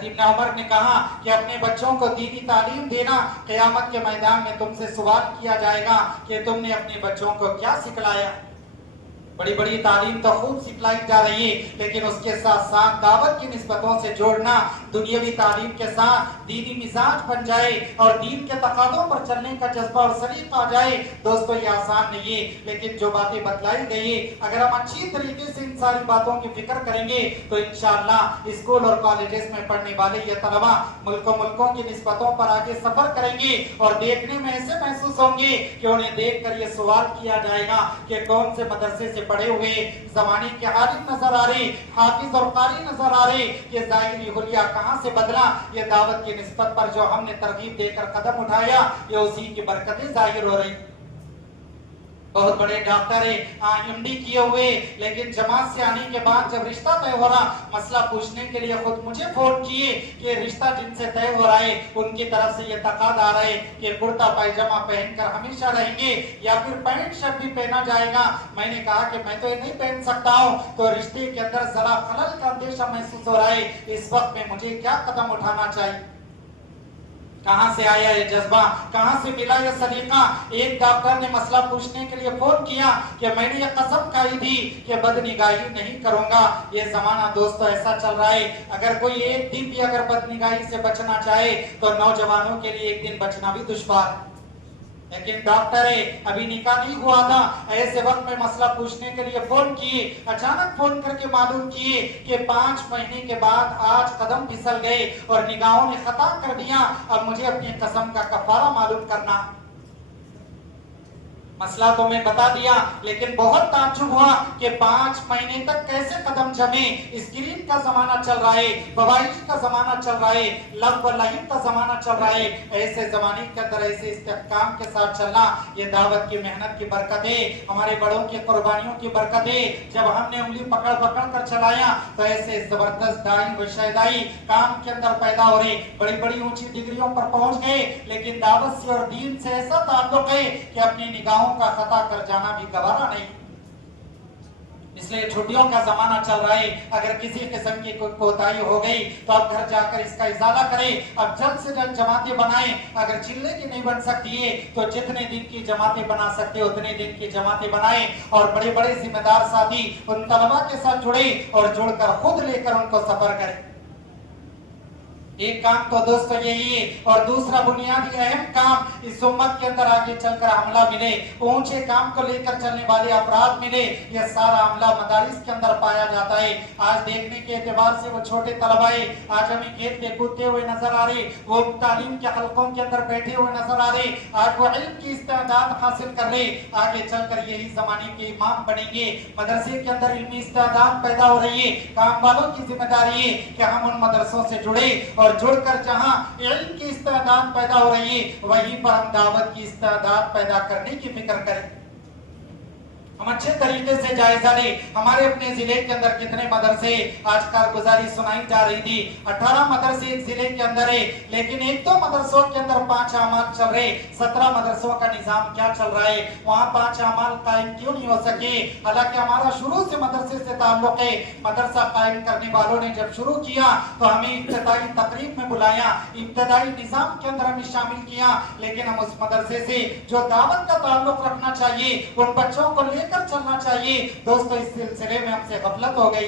इब्न उमर ने कहा कि अपने बच्चों को दीनी तालीम देना, क़यामत के मैदान में तुमसे सवाल किया जाएगा कि तुमने अपने बच्चों को क्या सिखलाया। बड़ी बड़ी तालीम तो खूब सिखलाई जा रही है, लेकिन उसके साथ साथ दावत की निस्बतों से जोड़ना, दुनियावी तालीम के साथ दीनी मिजाज बन जाए और दीन के तकादों पर चलने का जज्बा और सलीका आ जाए। दोस्तों ये आसान नहीं है, लेकिन जो बातें बतलाई गई है, अगर हम अच्छी तरीके से इन सारी बातों की फिक्र करेंगे तो इंशाअल्लाह स्कूल और कॉलेजेस में पढ़ने वाले ये तलबा मुल्कों की निस्बतों पर आगे सफर करेंगे और देखने में ऐसे महसूस होंगे कि उन्हें देख कर ये सवाल किया जाएगा कि कौन से मदरसे से पढ़े हुए, जमाने के आलिम नजर आ रहे, हाफिज और कारी नजर आ रहे, ये जाहिरी हुलिया कहां से बदला। ये दावत की निस्बत पर जो हमने तरगीब देकर कदम उठाया, ये उसी की बरकतें जाहिर हो रही। बहुत बड़े डॉक्टर है, एमडी किए हुए, लेकिन जमात से आने के बाद जब रिश्ता तय हो रहा, मसला पूछने के लिए खुद मुझे फोन किए कि रिश्ता जिनसे तय हो रहा है उनकी तरफ से ये तकादा आ रहा है कि कुर्ता पायजामा पहनकर हमेशा रहेंगे या फिर पैंट शर्ट भी पहना जाएगा। मैंने कहा कि मैं तो ये नहीं पहन सकता हूँ, तो रिश्ते के अंदर जरा खलल का अंदेशा महसूस हो रहा है। इस वक्त में मुझे क्या कदम उठाना चाहिए? कहां से आया ये जज्बा, कहां से मिला ये सलीका? एक डॉक्टर ने मसला पूछने के लिए फोन किया कि मैंने ये कसम खाई थी कि बदनिगाही नहीं करूंगा। ये जमाना दोस्तों ऐसा चल रहा है, अगर कोई एक दिन भी अगर बदनिगाही से बचना चाहे तो नौजवानों के लिए एक दिन बचना भी दुश्वार। लेकिन डॉक्टर है, अभी निकाह नहीं हुआ था, ऐसे वक्त में मसला पूछने के लिए फोन किए, अचानक फोन करके मालूम किए कि 5 महीने के बाद आज कदम फिसल गए और निगाहों ने खता कर दिया, अब मुझे अपनी कसम का कफारा मालूम करना। मसला तो मैं बता दिया, लेकिन बहुत ताज्जुब हुआ कि 5 महीने तक कैसे कदम जमे। स्क्रीन का जमाना चल रहा है, मोबाइल का जमाना चल रहा है, लव व लहिब का जमाना चल रहा है। ऐसे जमाने के अंदर ऐसे इस्तेहकाम के साथ चलना, ये दावत की मेहनत की बरकत है, हमारे बड़ों की कुर्बानियों की बरकत है। जब हमने उंगली पकड़ पकड़ कर चलाया तो ऐसे जबरदस्त दाई व शहदाई काम के अंदर पैदा हो रहे, बड़ी बड़ी ऊंची डिग्रियों पर पहुंच गए, लेकिन दावत से और दीन से ऐसा ताल्लुक है कि अपनी निगाहों का खता कर जाना भी गवारा नहीं। इसलिए छुट्टियों का जमाना चल रहा है, अगर किसी किस्म की कोई कोताही हो गई तो अब घर जाकर इसका इजाला करें। अब जल्द से जल्द जमातें बनाएं, अगर चिल्ले की नहीं बन सकती है तो जितने दिन की जमातें बना सकते उतने दिन की जमातें बनाएं, और बड़े बड़े जिम्मेदार साथी उन तलबा के साथ जुड़े और जुड़कर खुद लेकर उनको सफर करें। एक काम तो दोस्तों यही है, और दूसरा बुनियादी अहम काम इस उम्मत के अंदर आगे चलकर हमला मिले, ऊंचे काम को लेकर चलने वाले अफराद मिले, यह सारा हमला मदारिस के अंदर पाया जाता है। आज देखने के एतबार से वो छोटे तलबाए आज हमें खेलते कूदते हुए नजर आ रहे, वो तालीम के हलकों के अंदर बैठे हुए नजर आ रहे, आज वो इल्म की इस्तेदाद हासिल कर रहे, आगे चलकर यही जमाने के इमाम बनेंगे। मदरसे के अंदर इल्मी इस्तेदाद पैदा हो रही है, काम वालों की जिम्मेदारी है कि हम उन मदरसों से जुड़े और जुड़कर जहां इल्म की इस्तेदाद पैदा हो रही है वहीं पर हम दावत की इस्तेदाद पैदा करने की फिक्र करें। हम अच्छे तरीके से जायजा लें, हमारे अपने जिले के अंदर कितने मदरसे, आज कारगुजारी सुनाई जा रही थी, 18 मदरसे एक जिले के अंदर है, लेकिन एक दो मदरसों के अंदर 5 अमाल चल रहे, 17 मदरसों का निजाम क्या चल रहा है, वहाँ 5 अमाल कायम क्यों नहीं हो सके? हालांकि हमारा शुरू से मदरसे से ताल्लुक है, मदरसा कायम करने वालों ने जब शुरू किया तो हमें इब्तदाई तकरीब में बुलाया, इब्तदाई निजाम के अंदर हमें शामिल किया, लेकिन हम उस मदरसे से जो दावत का ताल्लुक रखना चाहिए, उन बच्चों को लेकर चलना चाहिए। दोस्तों इस सिलसिले में हमसे गफलत हो गई,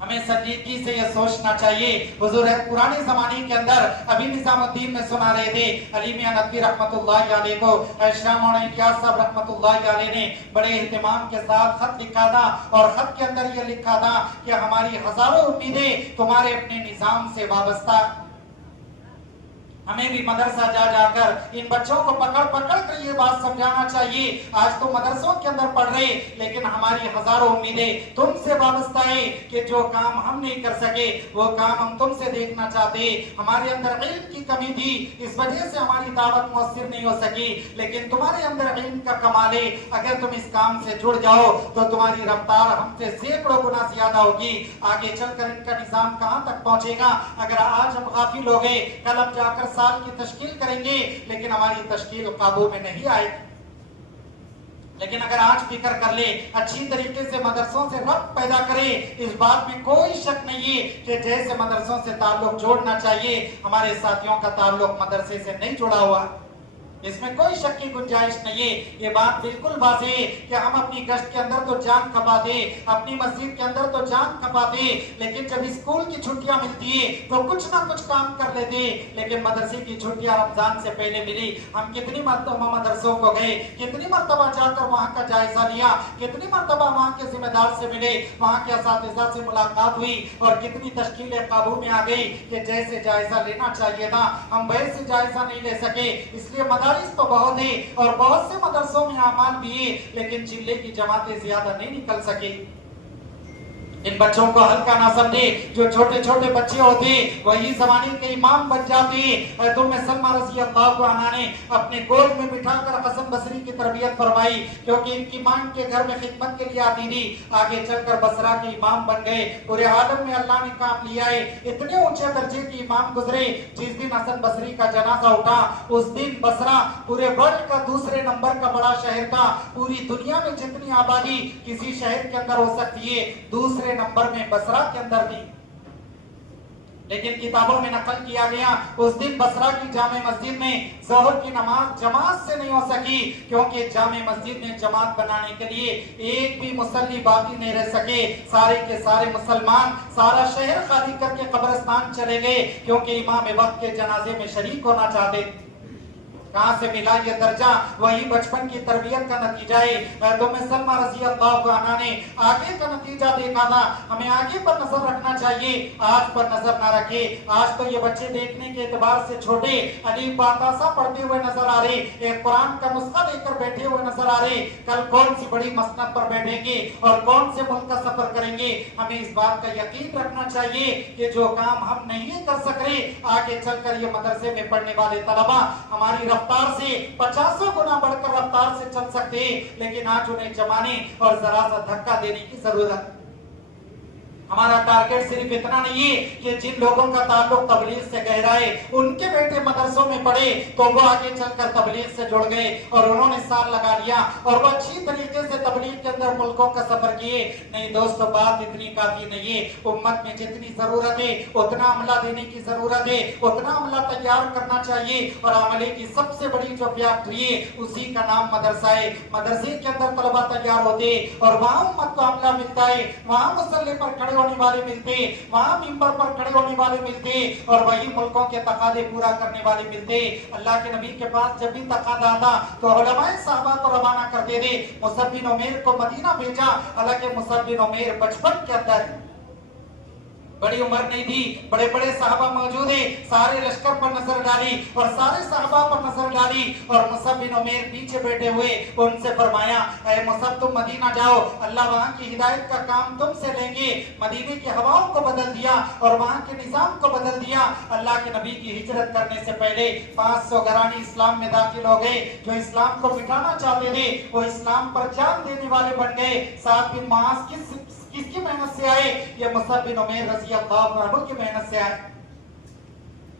हमें संजीदगी से यह सोचना चाहिए। हुजूर पुराने जमाने के अंदर अभी निजामुद्दीन में सुना रहे थे, अली मियां नदवी रहमतुल्लाह अलैह को शाह मौलाना इलियास साहब रहमतुल्लाह अलैह ने बड़े एहतमाम के साथ खत लिखा था, और खत के अंदर यह लिखा था कि हमारी हजारों उम्मीदें तुम्हारे अपने निजाम से वाबस्ता, हमें भी मदरसा जा जाकर इन बच्चों को पकड़ पकड़ कर ये बात समझाना चाहिए। आज तो मदरसों के अंदर पढ़ रहे, लेकिन हमारी हजारों उम्मीदें तुमसे वाबस्ता है कि जो काम हम नहीं कर सके वो काम हम तुमसे देखना चाहते। हमारे अंदर इल्म की कमी थी, इस वजह से हमारी दावत मुअस्सिर नहीं हो सकी, लेकिन तुम्हारे अंदर इल्म का कमाल है, अगर तुम इस काम से जुड़ जाओ तो तुम्हारी रफ्तार हमसे सैकड़ों गुना ज्यादा होगी। आगे चलकर इनका निजाम कहाँ तक पहुंचेगा? अगर आज हम गाफिल हो गए, कल हम जाकर साल की तश्कील करेंगे, लेकिन हमारी तश्कील काबू में नहीं आएगी। लेकिन अगर आज फिक्र कर ले, अच्छी तरीके से मदरसों से रब्त पैदा करे, इस बात में कोई शक नहीं है कि जैसे मदरसों से ताल्लुक जोड़ना चाहिए, हमारे साथियों का ताल्लुक मदरसे से नहीं जुड़ा हुआ, इसमें कोई शक की गुंजाइश नहीं है। ये बात बिल्कुल वाज़ेह है कि हम अपनी गश्त के अंदर तो जान खपा दे, अपनी मस्जिद के अंदर तो जान खपा दे, लेकिन जब स्कूल की छुट्टियां मिलती है तो कुछ ना कुछ काम कर लेते। लेकिन मदरसे की छुट्टियां रमजान से पहले मिली, हम कितनी मरतबा मदरसों को गए, कितनी मरतबा जाकर वहाँ का जायजा लिया, कितनी मरतबा वहाँ के जिम्मेदार से मिले, वहाँ के असातिज़ा से मुलाकात हुई, और कितनी तश्कीलें काबू में आ गई कि जैसे जायजा लेना चाहिए था हम वैसे जायजा नहीं ले सके। इसलिए मदरस तो बहुत है और बहुत से मदरसों में अमाल भी है, लेकिन चिल्ले की जमातें ज्यादा नहीं निकल सके। इन बच्चों को हल्का ना समझे, जो छोटे छोटे बच्चे होते वही जमाने के इमाम बन जाते। तुम सलमा रज़ी अल्लाह अन्हा ने अपने गोद में बिठाकर हसन बसरी की तरबियत फरमाई, क्योंकि इनकी मां के घर में खिदमत के लिए आती थी। आगे चलकर बसरा के इमाम बन गए, पूरे आलम में अल्लाह ने काम लिया है। इतने ऊंचे दर्जे के इमाम गुजरे, जिस दिन हसन बसरी का जनाजा उठा उस दिन बसरा पूरे वर्ल्ड का दूसरे नंबर का बड़ा शहर था। पूरी दुनिया में जितनी आबादी किसी शहर के अंदर हो सकती है, दूसरे नंबर में बसरा के अंदर थी। लेकिन किताबों में नकल किया गया उस दिन बसरा की जामे मस्जिद में ज़ोहर की नमाज जमात से नहीं हो सकी, क्योंकि जामे मस्जिद में जमात बनाने के लिए एक भी मुसल्ली बाकी नहीं रह सके। सारे के सारे मुसलमान सारा शहर खाली करके कब्रिस्तान चले गए, क्योंकि इमाम वक्त के जनाजे में शरीक होना चाहते। कहां से मिला ये दर्जा? वही बचपन की तरबियत का नतीजा है। तो मैं सलमा रज़ी अल्लाह अन्हा ने आगे का नतीजा देखा था। हमें आगे पर नजर रखना चाहिए, आज पर नजर ना रखे। आज तो ये बच्चे देखने के एतबार से छोटे, अलीफ बातासा पढ़ते हुए नजर आ रहे, एक कुरान का नुस्खा लेकर बैठे हुए नजर आ रहे। कल कौन सी बड़ी मसनद पर बैठेंगे और कौन से मुल्क का सफर करेंगे। हमें इस बात का यकीन रखना चाहिए कि जो काम हम नहीं कर सक रहे, आगे चलकर ये मदरसे में पढ़ने वाले तलबा हमारी रफ्तार से 50 गुना बढ़कर रफ्तार से चल सकते हैं। लेकिन आज उन्हें जमाने और जरा सा धक्का देने की जरूरत। हमारा टारगेट सिर्फ इतना नहीं है कि जिन लोगों का ताल्लुक तबलीग से गहरा है उनके बेटे मदरसों में पढ़े तो वो आगे चलकर तबलीग से जुड़ गए और उन्होंने साल लगा लिया और वो अच्छी तरीके से तबलीग के अंदर मुल्कों का सफर किए। नहीं दोस्तों, बात इतनी काफी नहीं है। उम्मत में जितनी जरूरत है उतना अमला देने की जरूरत है, उतना अमला तैयार करना चाहिए। और अमले की सबसे बड़ी जो फैक्ट्री है उसी का नाम मदरसा है। मदरसे के अंदर तलबा तैयार होते और वहाँ उम्मत को अमला मिलता है, वहाँ मुसल्ले पर खड़े होने वाले मिलते, वहां मिंबर पर खड़े होने वाले मिलते और वही मुल्कों के तकादे पूरा करने वाले मिलते। अल्लाह के नबी के पास जब भी तकादा आता तो उलमाए साहबा को रवाना करते थे। मुसअब बिन उमैर को मदीना भेजा, हालांकि मुसअब बिन उमैर बचपन के अंदर बड़ी उम्र नहीं थी, बड़े बड़े साहबा मौजूद है। सारे लश्कर पर नजर डाली और सारे साहबा पर नजर डाली और मुसअब बिन उमैर पीछे बैठे हुए उनसे फरमाया, ऐ मुसअब तुम मदीना जाओ, अल्लाह वहाँ की हिदायत का काम तुमसे लेंगे। मदीने की हवाओं को बदल दिया और वहाँ के निजाम को बदल दिया। अल्लाह के नबी की हिजरत करने से पहले 500 घरानी इस्लाम में दाखिल हो गए। जो इस्लाम को मिटाना चाहते थे वो इस्लाम पर जान देने वाले बन गए। साथ बिन मुआज़ किसकी मेहनत से आए? ये मुसअब बिन उमैर रज़ी अल्लाह अन्हु की मेहनत से आए।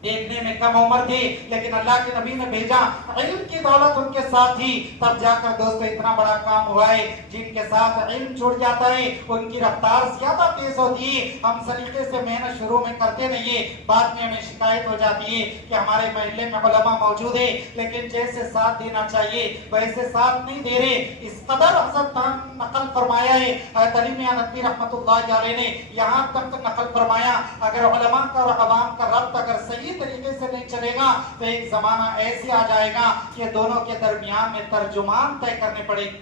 देखने में कम उम्र थी लेकिन अल्लाह के नबी ने भेजा, इल्म की दौलत उनके साथ थी। तब जाकर दोस्तों इतना बड़ा काम हुआ है। जिनके साथ इल्म जुड़ जाता है उनकी रफ्तार ज्यादा तेज होती है। हम सलीके से मेहनत शुरू में करते नहीं है, बाद में हमें शिकायत हो जाती है कि हमारे महल्ले में उलमा मौजूद है लेकिन जैसे साथ देना चाहिए वैसे साथ नहीं दे रहे। इस कदर हज़रत नकल फरमाया है तलीम नदवी रहमतुल्लाह अलैह ने, यहाँ तक नकल फरमाया अगर उलमा का और अवाम का रब्त अगर सही तरीके से नहीं चलेगा तो एक जमाना ऐसे आ जाएगा कि दोनों के दरमियान में तर्जुमान तय करने पड़ेंगे।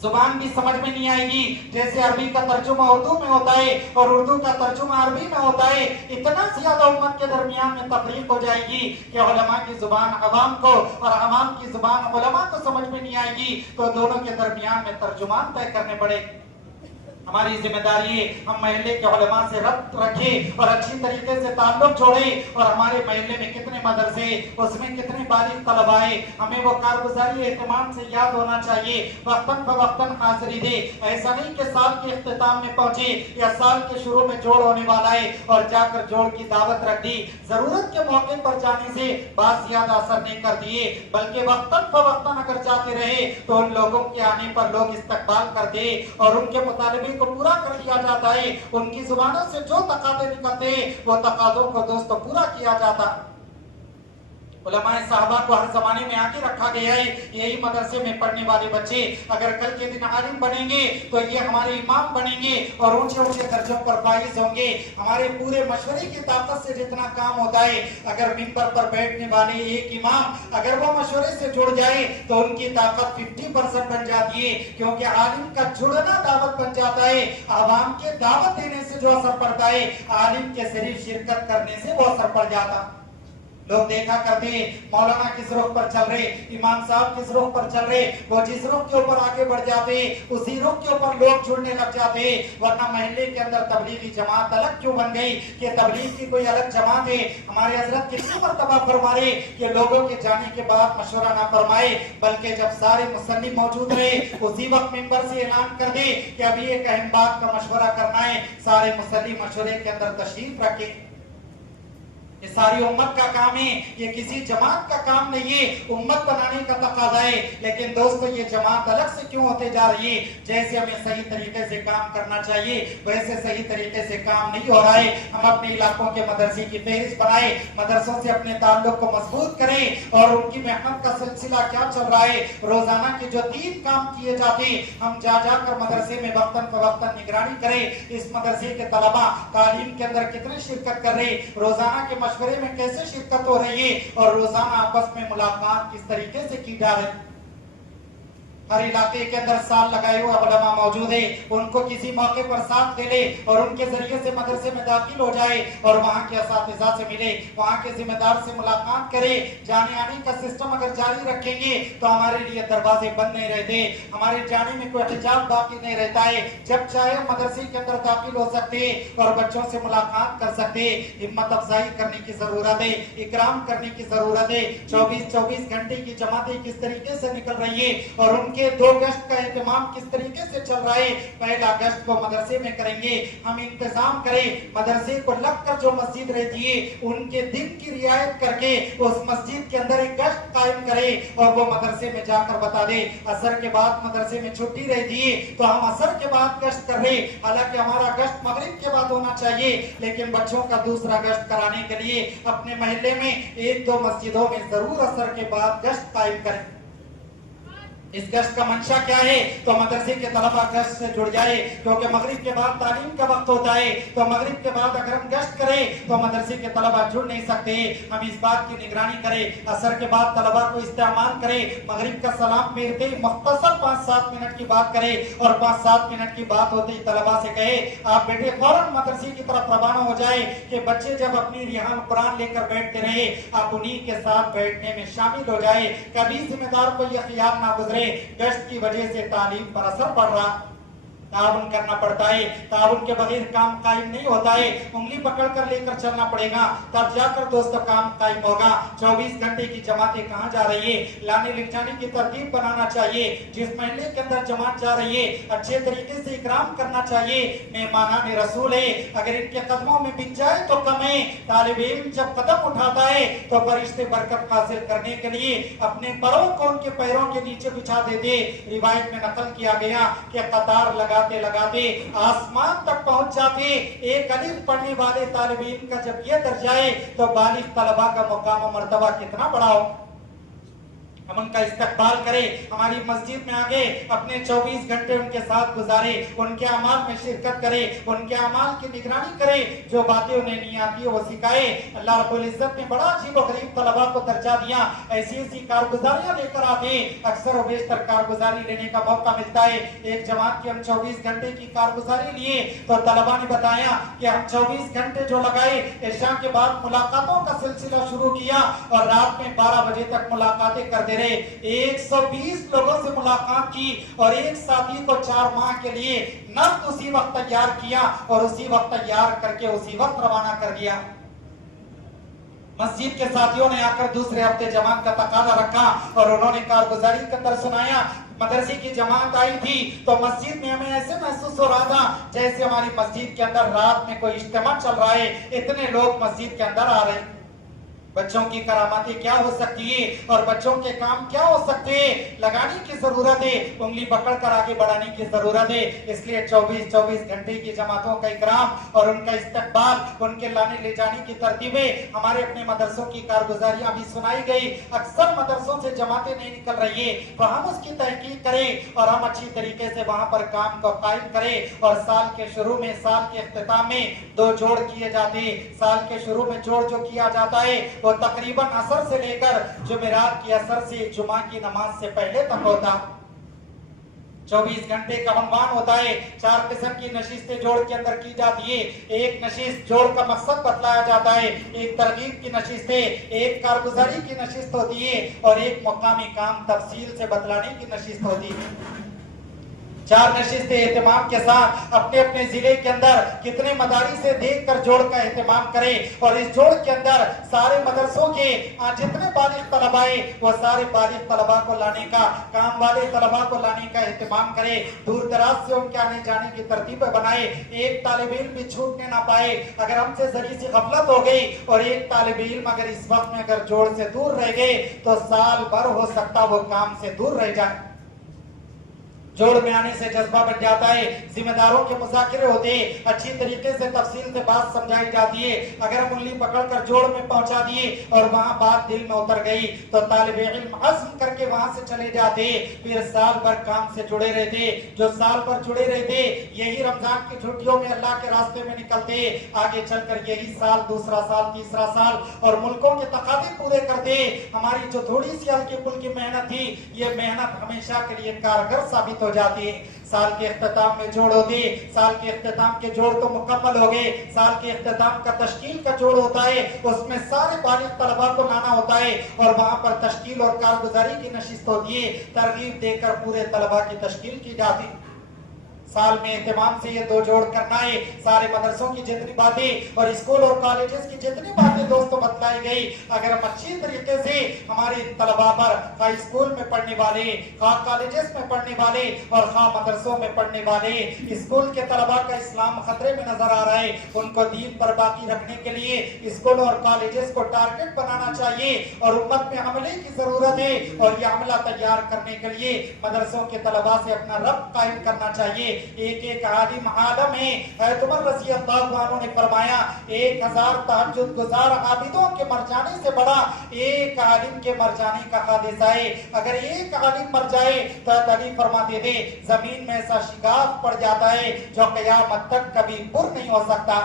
जुबान भी समझ में नहीं आएगी, जैसे अरबी का तर्जुमा उर्दू में होता है और उर्दू का तर्जुमा अरबी में होता है। इतना ज्यादा उम्मत के दरमियान में तफरीक हो जाएगी कि उलमा की जुबान अवाम को और अवाम की जुबान उलमा को समझ में नहीं आएगी, तो दोनों के दरमियान में तर्जुमान तय करने पड़ेंगे। हमारी जिम्मेदारी है हम महल्ले के उलमा से रब्त रखें और अच्छी तरीके से ताल्लुक जोड़ें। और हमारे महल्ले में कितने मदरसे, उसमें कितने बालिग तलबा है, हमें वो कारगुजारी एहतमाम से याद होना चाहिए। वक्तन फवक्तन हाजिरी दे। ऐसा नहीं कि साल के इख्तिताम में पहुंचे या साल के शुरू में जोड़ होने वाला है और जाकर जोड़ की दावत रख दी। जरूरत के मौके पर जाने से बात ज्यादा असर नहीं कर दिए, बल्कि वक्तन फवक्तन अगर जाते रहे तो उन लोगों के आने पर लोग इस्तकबाल कर दे और उनके मुतालिबे को पूरा कर दिया जाता है। उनकी जुबानों से जो तकादे निकलते हैं वो तकादों को दोस्तों पूरा किया जाता। उलमाए साहबा को हर जमाने में आगे रखा गया है। यही मदरसे में पढ़ने वाले बच्चे अगर कल के दिन आलिम बनेंगे तो ये हमारे इमाम बनेंगे और ऊंचे ऊंचे दर्जों पर फाइज होंगे। हमारे पूरे मशवरे की ताकत से जितना काम होता है, अगर मिंबर पर बैठने वाले एक इमाम अगर वो मशवरे से जुड़ जाए तो उनकी ताकत 50% बन जाती है, क्योंकि आलिम का जुड़ना दावत बन जाता है। आवाम के दावत देने से जो असर पड़ता है, आलिम के सिर्फ शिरकत करने से वो असर पड़ जाता। लोग देखा करते मौलाना किस रुख पर चल रहे, इमाम साहब किस रुख पर चल रहे, वो जिस रुख के ऊपर आगे बढ़ जाते उसी रुख के ऊपर लोग जुड़ने लग जाते। वरना महल्ले के अंदर तबलीगी जमात अलग क्यों बन गई कि तबलीग की कोई अलग जमात है? हमारे हजरत कितनी मर्तबा फरमाए कि लोगों के जाने के बाद मशवरा ना फरमाए, बल्कि जब सारे मुसल्ली मौजूद रहे उसी वक्त मिंबर से ऐलान कर दे कि अभी एक अहम बात का मशवरा करना है, सारे मुसल्ली मशवरे के अंदर तशरीफ रखे। ये सारी उम्मत का काम है, ये किसी जमात का काम नहीं है, उम्मत बनाने का तकाजा है। लेकिन दोस्तों ये जमात अलग से क्यों होते जा रही है? जैसे हमें सही तरीके से काम करना चाहिए वैसे सही तरीके से काम नहीं हो रहा है। हम अपने इलाकों के मदरसे की फहरिस्त बनाए, मदरसों से अपने ताल्लुक को मजबूत करें और उनकी मेहनत का सिलसिला क्या चल रहा है, रोजाना के जो 3 काम किए जाते हम जा जाकर मदरसे में वक्तन फवक्तन निगरानी करें। इस मदरसे के तलबा तालीम के अंदर कितने शिरकत कर रहे, रोजाना के मशवरे में कैसे शिरकत हो रही है और रोजाना आपस में मुलाकात किस तरीके से की जा रही है। हर इलाके के अंदर साल लगाए हुए उलमा मौजूद है, उनको किसी मौके पर साथ ले ले और उनके जरिए से मदरसे में दाखिल हो जाए और वहाँ के असातिज़ा से मिले, वहाँ के जिम्मेदार से मुलाकात करे। जाने आने का सिस्टम अगर जारी रखेंगे तो हमारे लिए दरवाजे बंद नहीं रहते, हमारे जाने में कोई हिजाब बाकी नहीं रहता है। जब चाहे मदरसे के अंदर दाखिल हो सकते और बच्चों से मुलाकात कर सकते। हिम्मत अफजाई करने की जरूरत है, इकराम करने की जरूरत है। 24-24 घंटे की जमातें किस तरीके से निकल रही है और उनके 2 गश्त का एहतमाम किस तरीके से चल रहा है। पहला गश्त को मदरसे में करेंगे, हम इंतजाम करें मदरसे को लगकर जो मस्जिद रहती है उनके दिन की रियायत करके उस मस्जिद के अंदर एक गश्त कायम करें और वो मदरसे में जाकर बता दे असर के बाद मदरसे में छुट्टी रहती है तो हम असर के बाद गश्त कर रहे। हालांकि हमारा गश्त मगरिब के बाद होना चाहिए, लेकिन बच्चों का दूसरा गश्त कराने के लिए अपने महल्ले में 1-2 मस्जिदों में जरूर असर के बाद गश्त कायम करें। इस गश्त का मंशा क्या है? तो मदरसे के तलबा गश्त से जुड़ जाए, क्योंकि मगरिब के बाद तालीम का वक्त होता है। तो मगरिब के बाद अगर हम गश्त करें तो मदरसे के तलबा जुड़ नहीं सकते। हम इस बात की निगरानी करें, असर के बाद तलबा को इस्तेमाल करें, मगरिब का सलाम फेरते ही मुख्तसर 5-7 मिनट की बात करें और 5-7 मिनट की बात होते ही तलबा से कहे आप बेटे फौरन मदरसे की तरफ रवाना हो जाए कि बच्चे जब अपनी रिहान कुरान लेकर बैठते रहे आप उन्हीं के साथ बैठने में शामिल हो जाए। कभी जिम्मेदार को यह ख्याल ना गुजरे गश्त की वजह से तालीम पर असर पड़ रहा। ताउन करना पड़ता है, ताउन के बगैर काम कायम नहीं होता है। उंगली पकड़ कर लेकर चलना पड़ेगा तब जाकर दोस्तों काम कायम होगा। 24 घंटे की जमातें कहाँ जा रही है, लाने ले जाने की तरतीब बनाना चाहिए। जिस महल्ले के अंदर जमात जा रही है अच्छे तरीके से इकराम करना चाहिए। मेहमानाने रसूल है, अगर इनके कदमों में बिक जाए तो कम है। तालिब इल्म जब कदम उठाता है तो फरिश्ते बरकत हासिल करने के लिए अपने परों को उनके पैरों के नीचे बिछा देते। रिवायत में नकल किया गया कि कतार लगाते लगाते आसमान तक पहुंच जाते। एक अलिफ पढ़ने वाले तालिब इल्म का जब ये दर्जा है तो बालिग तलबा का मुकाम और मर्तबा कितना बड़ा हो। हम उनका इस्तकबाल करें, हमारी मस्जिद में आगे अपने 24 घंटे उनके साथ गुजारे, उनके अमाल में शिरकत करें, उनके अमाल की निगरानी करें। जो बातें उन्हें नहीं आती है वो सिखाए। अल्लाह रब्बुल इज्जत ने बड़ा अजीब और गरीब तलबा को दर्जा दिया, ऐसी ऐसी कारगुजारियां लेकर आते। अक्सर और बेशतर कारगुजारी लेने का मौका मिलता है। एक जमात की हम 24 घंटे की कारगुजारी लिए तो तलबा ने बताया कि हम 24 घंटे जो लगाए, इशा के बाद मुलाकातों का सिलसिला शुरू किया और रात में 12 बजे तक मुलाकातें करते 120 लोगों से मुलाकात की और एक साथी को 4 माह के लिए नफ्त उसी वक्त तैयार किया और उसी वक्त तैयार करके उसी वक्त रवाना कर दिया। मस्जिद के साथियों ने आकर दूसरे हफ्ते जमात का तकाजा रखा और उन्होंने कारगुजारी का दर्स सुनाया। मदरसे की जमात आई थी तो मस्जिद में हमें ऐसे महसूस हो रहा था जैसे हमारी मस्जिद के अंदर रात में कोई इज्तिमा चल रहा है। इतने लोग मस्जिद के अंदर आ रहे हैं। बच्चों की करामातें क्या हो सकती है और बच्चों के काम क्या हो सकते हैं, लगाने की जरूरत है, उंगली पकड़कर आगे बढ़ाने की जरूरत है। इसलिए 24-24 घंटे की जमातों का इकराम और उनका इस्तकबाल, उनके लाने ले जाने की तरतीबें हमारे अपने मदरसों की कारगुजारियां भी सुनाई गई। अक्सर मदरसों से जमातें नहीं निकल रही है तो हम उसकी तहकीक करें और हम अच्छी तरीके से वहां पर काम को कायम करें। और साल के शुरू में, साल के इख्तिताम में 2 जोड़ किए जाते हैं। साल के शुरू में जोड़ जो किया जाता है वो तकरीबन असर से लेकर जुमेरात की असर से जुमा की नमाज से पहले तक होता। 24 घंटे का उन्वान होता है। 4 किस्म की नशिस्तें जोड़ के अंदर की जाती है। एक नशिस्त जोड़ का मकसद बतलाया जाता है, एक तरगीब की नशिस्त है, एक कारगुजारी की नशिस्त होती है और एक मुकामी काम तफसील से बतलाने की नशिस्त होती है। 4 नशिस्तें एहतमाम के साथ अपने अपने जिले के अंदर कितने मदारी से देख कर जोड़ का एहतमाम करें और इस जोड़ के अंदर सारे मदरसों के जितने बालिग तलबा है वो सारे बालिग तलबा को लाने का, काम वाले तलबा को लाने का एहतमाम करें। दूर दराज से उनके आने जाने की तरतीब बनाए, एक तालिब इल्म भी छूटने ना पाए। अगर हमसे जरी सी गफलत हो गई और एक तालिब इल्म अगर इस वक्त में अगर जोड़ से दूर रह गए तो साल भर हो सकता वो काम से दूर रह जाए। जोड़ में आने से जज्बा बन जाता है, जिम्मेदारों के मुज़ाकिरे होते हैं, अच्छी तरीके से तफसील से बात समझाई जाती है। अगर हम उंगली पकड़कर जोड़ में पहुंचा दिए और वहां बात दिल में उतर गई तो तालिबे इल्म अज़्म करके वहां से चले जाते, फिर साल भर काम से जुड़े रहते। जो साल भर जुड़े रहते यही रमजान की छुट्टियों में अल्लाह के रास्ते में निकलते, आगे चलकर यही साल, दूसरा साल, तीसरा साल और मुल्कों के तकाज़े पूरे करते। हमारी जो थोड़ी सी हल्की फुल्की मेहनत थी, ये मेहनत हमेशा के लिए कारगर साबित हो जाती है। साल के इख्तिताम में जोड़ होती, साल के इख्तिताम के जोड़ तो मुकम्मल हो गए, साल के इख्तिताम का तश्कील का जोड़ होता है, उसमें सारे बालिग तलबा को लाना होता है और वहां पर तश्कील और कारगुजारी की नशिस्त होती है। तरगीब देकर पूरे तलबा की तश्कील की जाती। साल में एहतमाम से ये 2 जोड़ करना है। सारे मदरसों की जितनी बातें और स्कूल और कॉलेजेस की जितनी बातें दोस्तों बतलाई गई, अगर हम अच्छी तरीके से हमारे तलबा पर, खा स्कूल में पढ़ने वाले, खा कॉलेजेस में पढ़ने वाले और खा मदरसों में पढ़ने वाले, स्कूल के तलबा का इस्लाम खतरे में नजर आ रहा है, उनको दीन पर बाकी रखने के लिए स्कूल और कॉलेजेस को टारगेट बनाना चाहिए और उम्मत में अमले की जरूरत है और ये अमला तैयार करने के लिए मदरसों के तलबा से अपना रब्त कायम करना चाहिए। एक एक आलिम आलम है। उमर रज़ी अल्लाह अन्हु ने फरमाया 1000 तहज्जुद गुजार आबिदों के मर जाने से बड़ा एक आलिम के मर जाने का हादिसा है। अगर एक आलिम मर जाए तो अली फरमाते थे जमीन में ऐसा शिगाफ पड़ जाता है जो क़यामत तक कभी पुर नहीं हो सकता।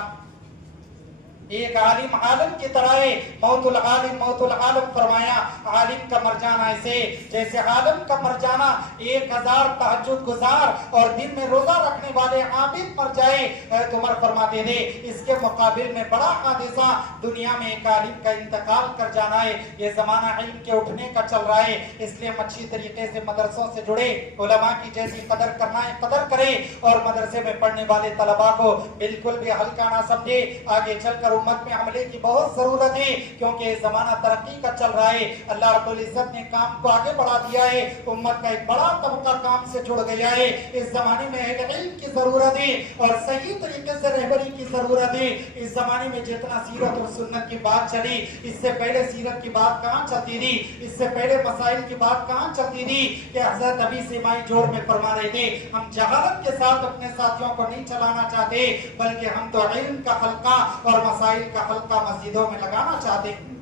एक आलिम आलम की तरह है, मौतुल आलम फरमाया आलिम का मर जाना ऐसे जैसे आलम का मर जाना 1000 तहज्जुद गुजार और दिन में रोजा रखने वाले आबिद मर जाए तो उमर फरमाते थे इसके मुकाबिल में बड़ा हादिसा दुनिया में एक आलिम का इंतकाल कर जाना है। ये जमाना इल्म के उठने का चल रहा है, इसलिए हम अच्छी तरीके से मदरसों से जुड़े, उलमा की जैसी कदर करना है कदर करें और मदरसे में पढ़ने वाले तलबा को बिल्कुल भी हल्का ना समझे। आगे चलकर उम्मत में अमले की बहुत जरूरत है क्योंकि जमाना तरक्की का चल रहा है। अल्लाह रब्बुल इज्जत ने काम को आगे बढ़ा दिया है, उम्मत का एक बड़ा तबका काम से जुड़ गया है। इस जमाने में इल्म की जरूरत है और सही तरीके से रहबरी की जरूरत है। इस जमाने में जितना सीरत और सुन्नत की बात चली, इससे पहले सीरत की बात कहाँ चलती थी, इससे पहले मसाइल की बात कहाँ चलती थी कि हजरत अबी सिमाई जोड़ में फरमा रहे थे हम जहालत के साथ अपने साथियों को नहीं चलाना चाहते बल्कि हम तो इल्म का हल्का और मसाइल का हल्का मस्जिदों में लगाना चाहते हैं।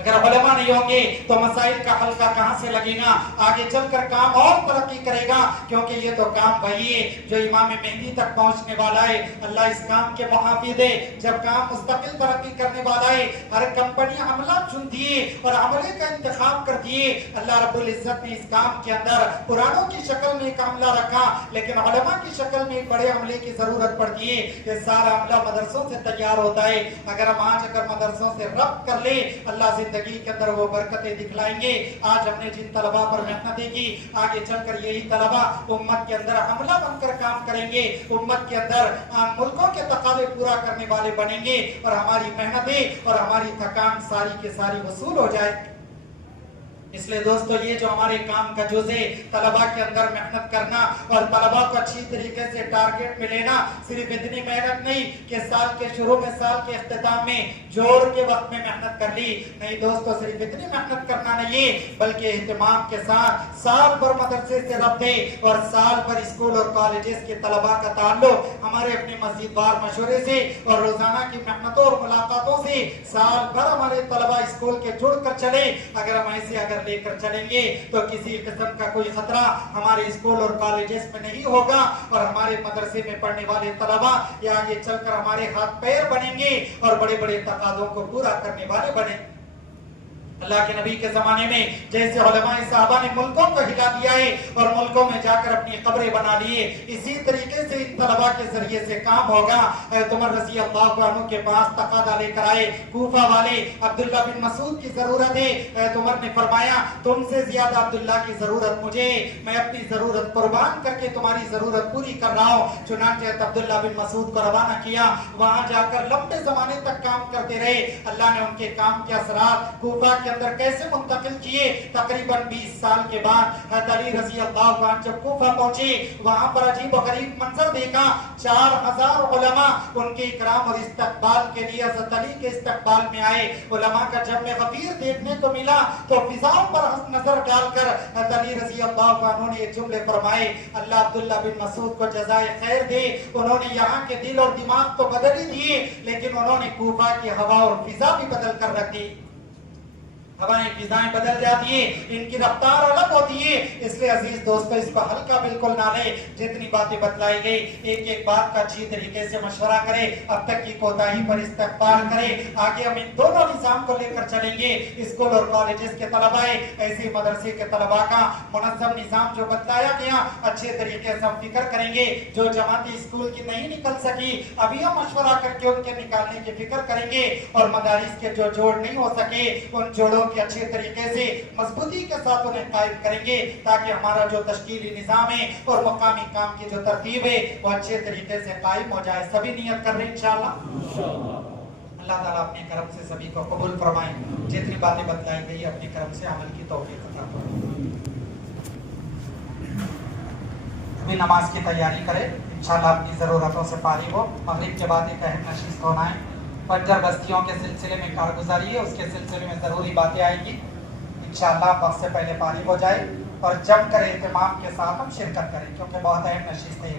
अगर उलमा नहीं होंगे तो मसाइल का हल्का कहां से लगेगा, आगे चलकर काम और तरक्की करेगा क्योंकि ये तो काम वही है जो इमाम मेहदी तक पहुंचने वाला है। अल्लाह इस काम के मुहाफिज है, जब काम मुस्तकिल तरक्की करने वाला है हर कंपनी अमला चुनती है और अमले का इंतखाब करती है। अल्लाह रब्बुल इज्जत ने इस काम के अंदर पुरानों की शक्ल में एक अमला रखा लेकिन उलमा की शक्ल में एक बड़े अमले की जरूरत पड़ती है। ये सारा अमला मदरसों से तैयार होता है। अगर हम आज अगर मदरसों से रब्त कर ले अल्लाह जिंदगी के अंदर वो बरकतें दिखलाएंगे। आज हमने जिन तलबा पर मेहनतें की आगे चलकर यही तलबा उम्मत के अंदर अमला बनकर काम करेंगे, उम्मत के अंदर मुल्कों के तकाज़े पूरा करने वाले बनेंगे और हमारी मेहनतें और हमारी थकान सारी के सारी वसूल हो जाए। इसलिए दोस्तों ये जो हमारे काम का जुज़ है तलबा के अंदर मेहनत करना और तलबा को अच्छी तरीके से टारगेट मिलेना, सिर्फ इतनी मेहनत नहीं कि साल के शुरू में साल के इख्तिताम में जोड़ के वक्त में मेहनत कर ली, नहीं दोस्तों सिर्फ इतनी मेहनत करना नहीं बल्कि एहतमाम के साथ साल भर मदरसे से रब्ते और साल भर स्कूल और कॉलेजेस के तलबा का ताल्लुक हमारे अपने मस्जिदवार मशवरे से और रोजाना की मेहनतों और मुलाकातों से साल भर हमारे तलबा स्कूल के जुड़ कर चले। अगर हम ऐसे अगर लेकर चलेंगे तो किसी किस्म का कोई खतरा हमारे स्कूल और कॉलेजेस में नहीं होगा और हमारे मदरसे में पढ़ने वाले तलबा या आगे चलकर हमारे हाथ पैर बनेंगे और बड़े बड़े तकाज़ों को पूरा करने वाले बने। अल्लाह के नबी के ज़माने में जैसे उलमाए साहबा ने मुल्कों को हिला दिया है और मुल्कों में जाकर अपनी कब्रें बना लिए, इसी तरीके से इन तलबा के जरिए से काम होगा। उमर रज़ी अल्लाह अन्हु के पास तकादा लेकर आए कूफा वाले, अब्दुल्ला बिन मसूद की जरूरत है। उमर ने फरमाया तुमसे ज्यादा अब्दुल्ला की जरूरत मुझे, मैं अपनी जरूरत कुर्बान करके तुम्हारी जरूरत पूरी कर रहा हूँ। चुनांचे अब्दुल्ला बिन मसूद को रवाना किया, वहां जाकर लंबे जमाने तक काम करते रहे। अल्लाह ने उनके काम के असरार कूफा के अंदर कैसे मुंतकिल किए। तकरीबन 20 साल के बाद हज़रत अली रज़ी अल्लाह अन्हु जब कूफा पहुंचे, वहां पर अजीब और गरीब मंजर देखा। 4000 उलमा उनके इकराम और इस्तकबाल के लिए हज़रत अली के इस्तकबाल में आए। उलमा का जब में गफीर देखने को मिला तो फिजाओं पर नजर डालकर हज़रत अली रज़ी अल्लाह अन्हु ने जुमले फरमाए, अल्लाह अब्दुल्ला बिन मसूद को जज़ाए खैर दे। उन्होंने यहाँ के दिल और दिमाग तो बदल ही दिए, लेकिन उन्होंने कूफा की हवा और फिजा भी बदल कर रख दी। हवाएं फिजाएं बदल जाती है, इनकी रफ्तार अलग होती है। इसलिए अजीज दोस्तों, इसको हल्का बिल्कुल ना ले। जितनी बातें बतलाई गई, एक एक बात का अच्छी तरीके से मशवरा करे, अब तक की कोताही पर इस्तकबाल करे। आगे हम इन दोनों निजाम को लेकर चलेंगे। स्कूल और कॉलेजेस के तलबाए, ऐसे मदरसे के तलबा का मुनज़्ज़म निजाम जो बतलाया गया, अच्छे तरीके से हम फिक्र करेंगे। जो जमाती स्कूल की नहीं निकल सकी, अभी हम मशवरा करके उनके निकालने की फिक्र करेंगे। और मदारिस के जो जोड़ नहीं हो सके, उन जोड़ों कि अच्छे तरीके से मजबूती के साथ उन्हें कायम करेंगे, ताकि हमारा जो तश्कीली निजाम है और मकामी काम की जो तरतीब है वो अच्छे तरीके से कायम हो जाए। सभी नियत कर रहे हैं इंशाअल्लाह। अल्लाह ताला अपने करम से सभी को कबूल फरमाए। जितनी बातें बतलाई गई अपने करम से अमल की तौफीक अता फरमाए। अभी नमाज की तैयारी करें, इंशाअल्लाह अपनी ज़रूरतों से फारिग हो। मगरिब के बाद एक अहम नशीस्त होना है। फज्र बस्तियों के सिलसिले में कारगुजारी है, उसके सिलसिले में ज़रूरी बातें आएंगी। इंशाअल्लाह वक्त से पहले फारिग हो जाए और जम कर एहतमाम के साथ हम शिरकत करें, क्योंकि बहुत अहम नशीस्त है।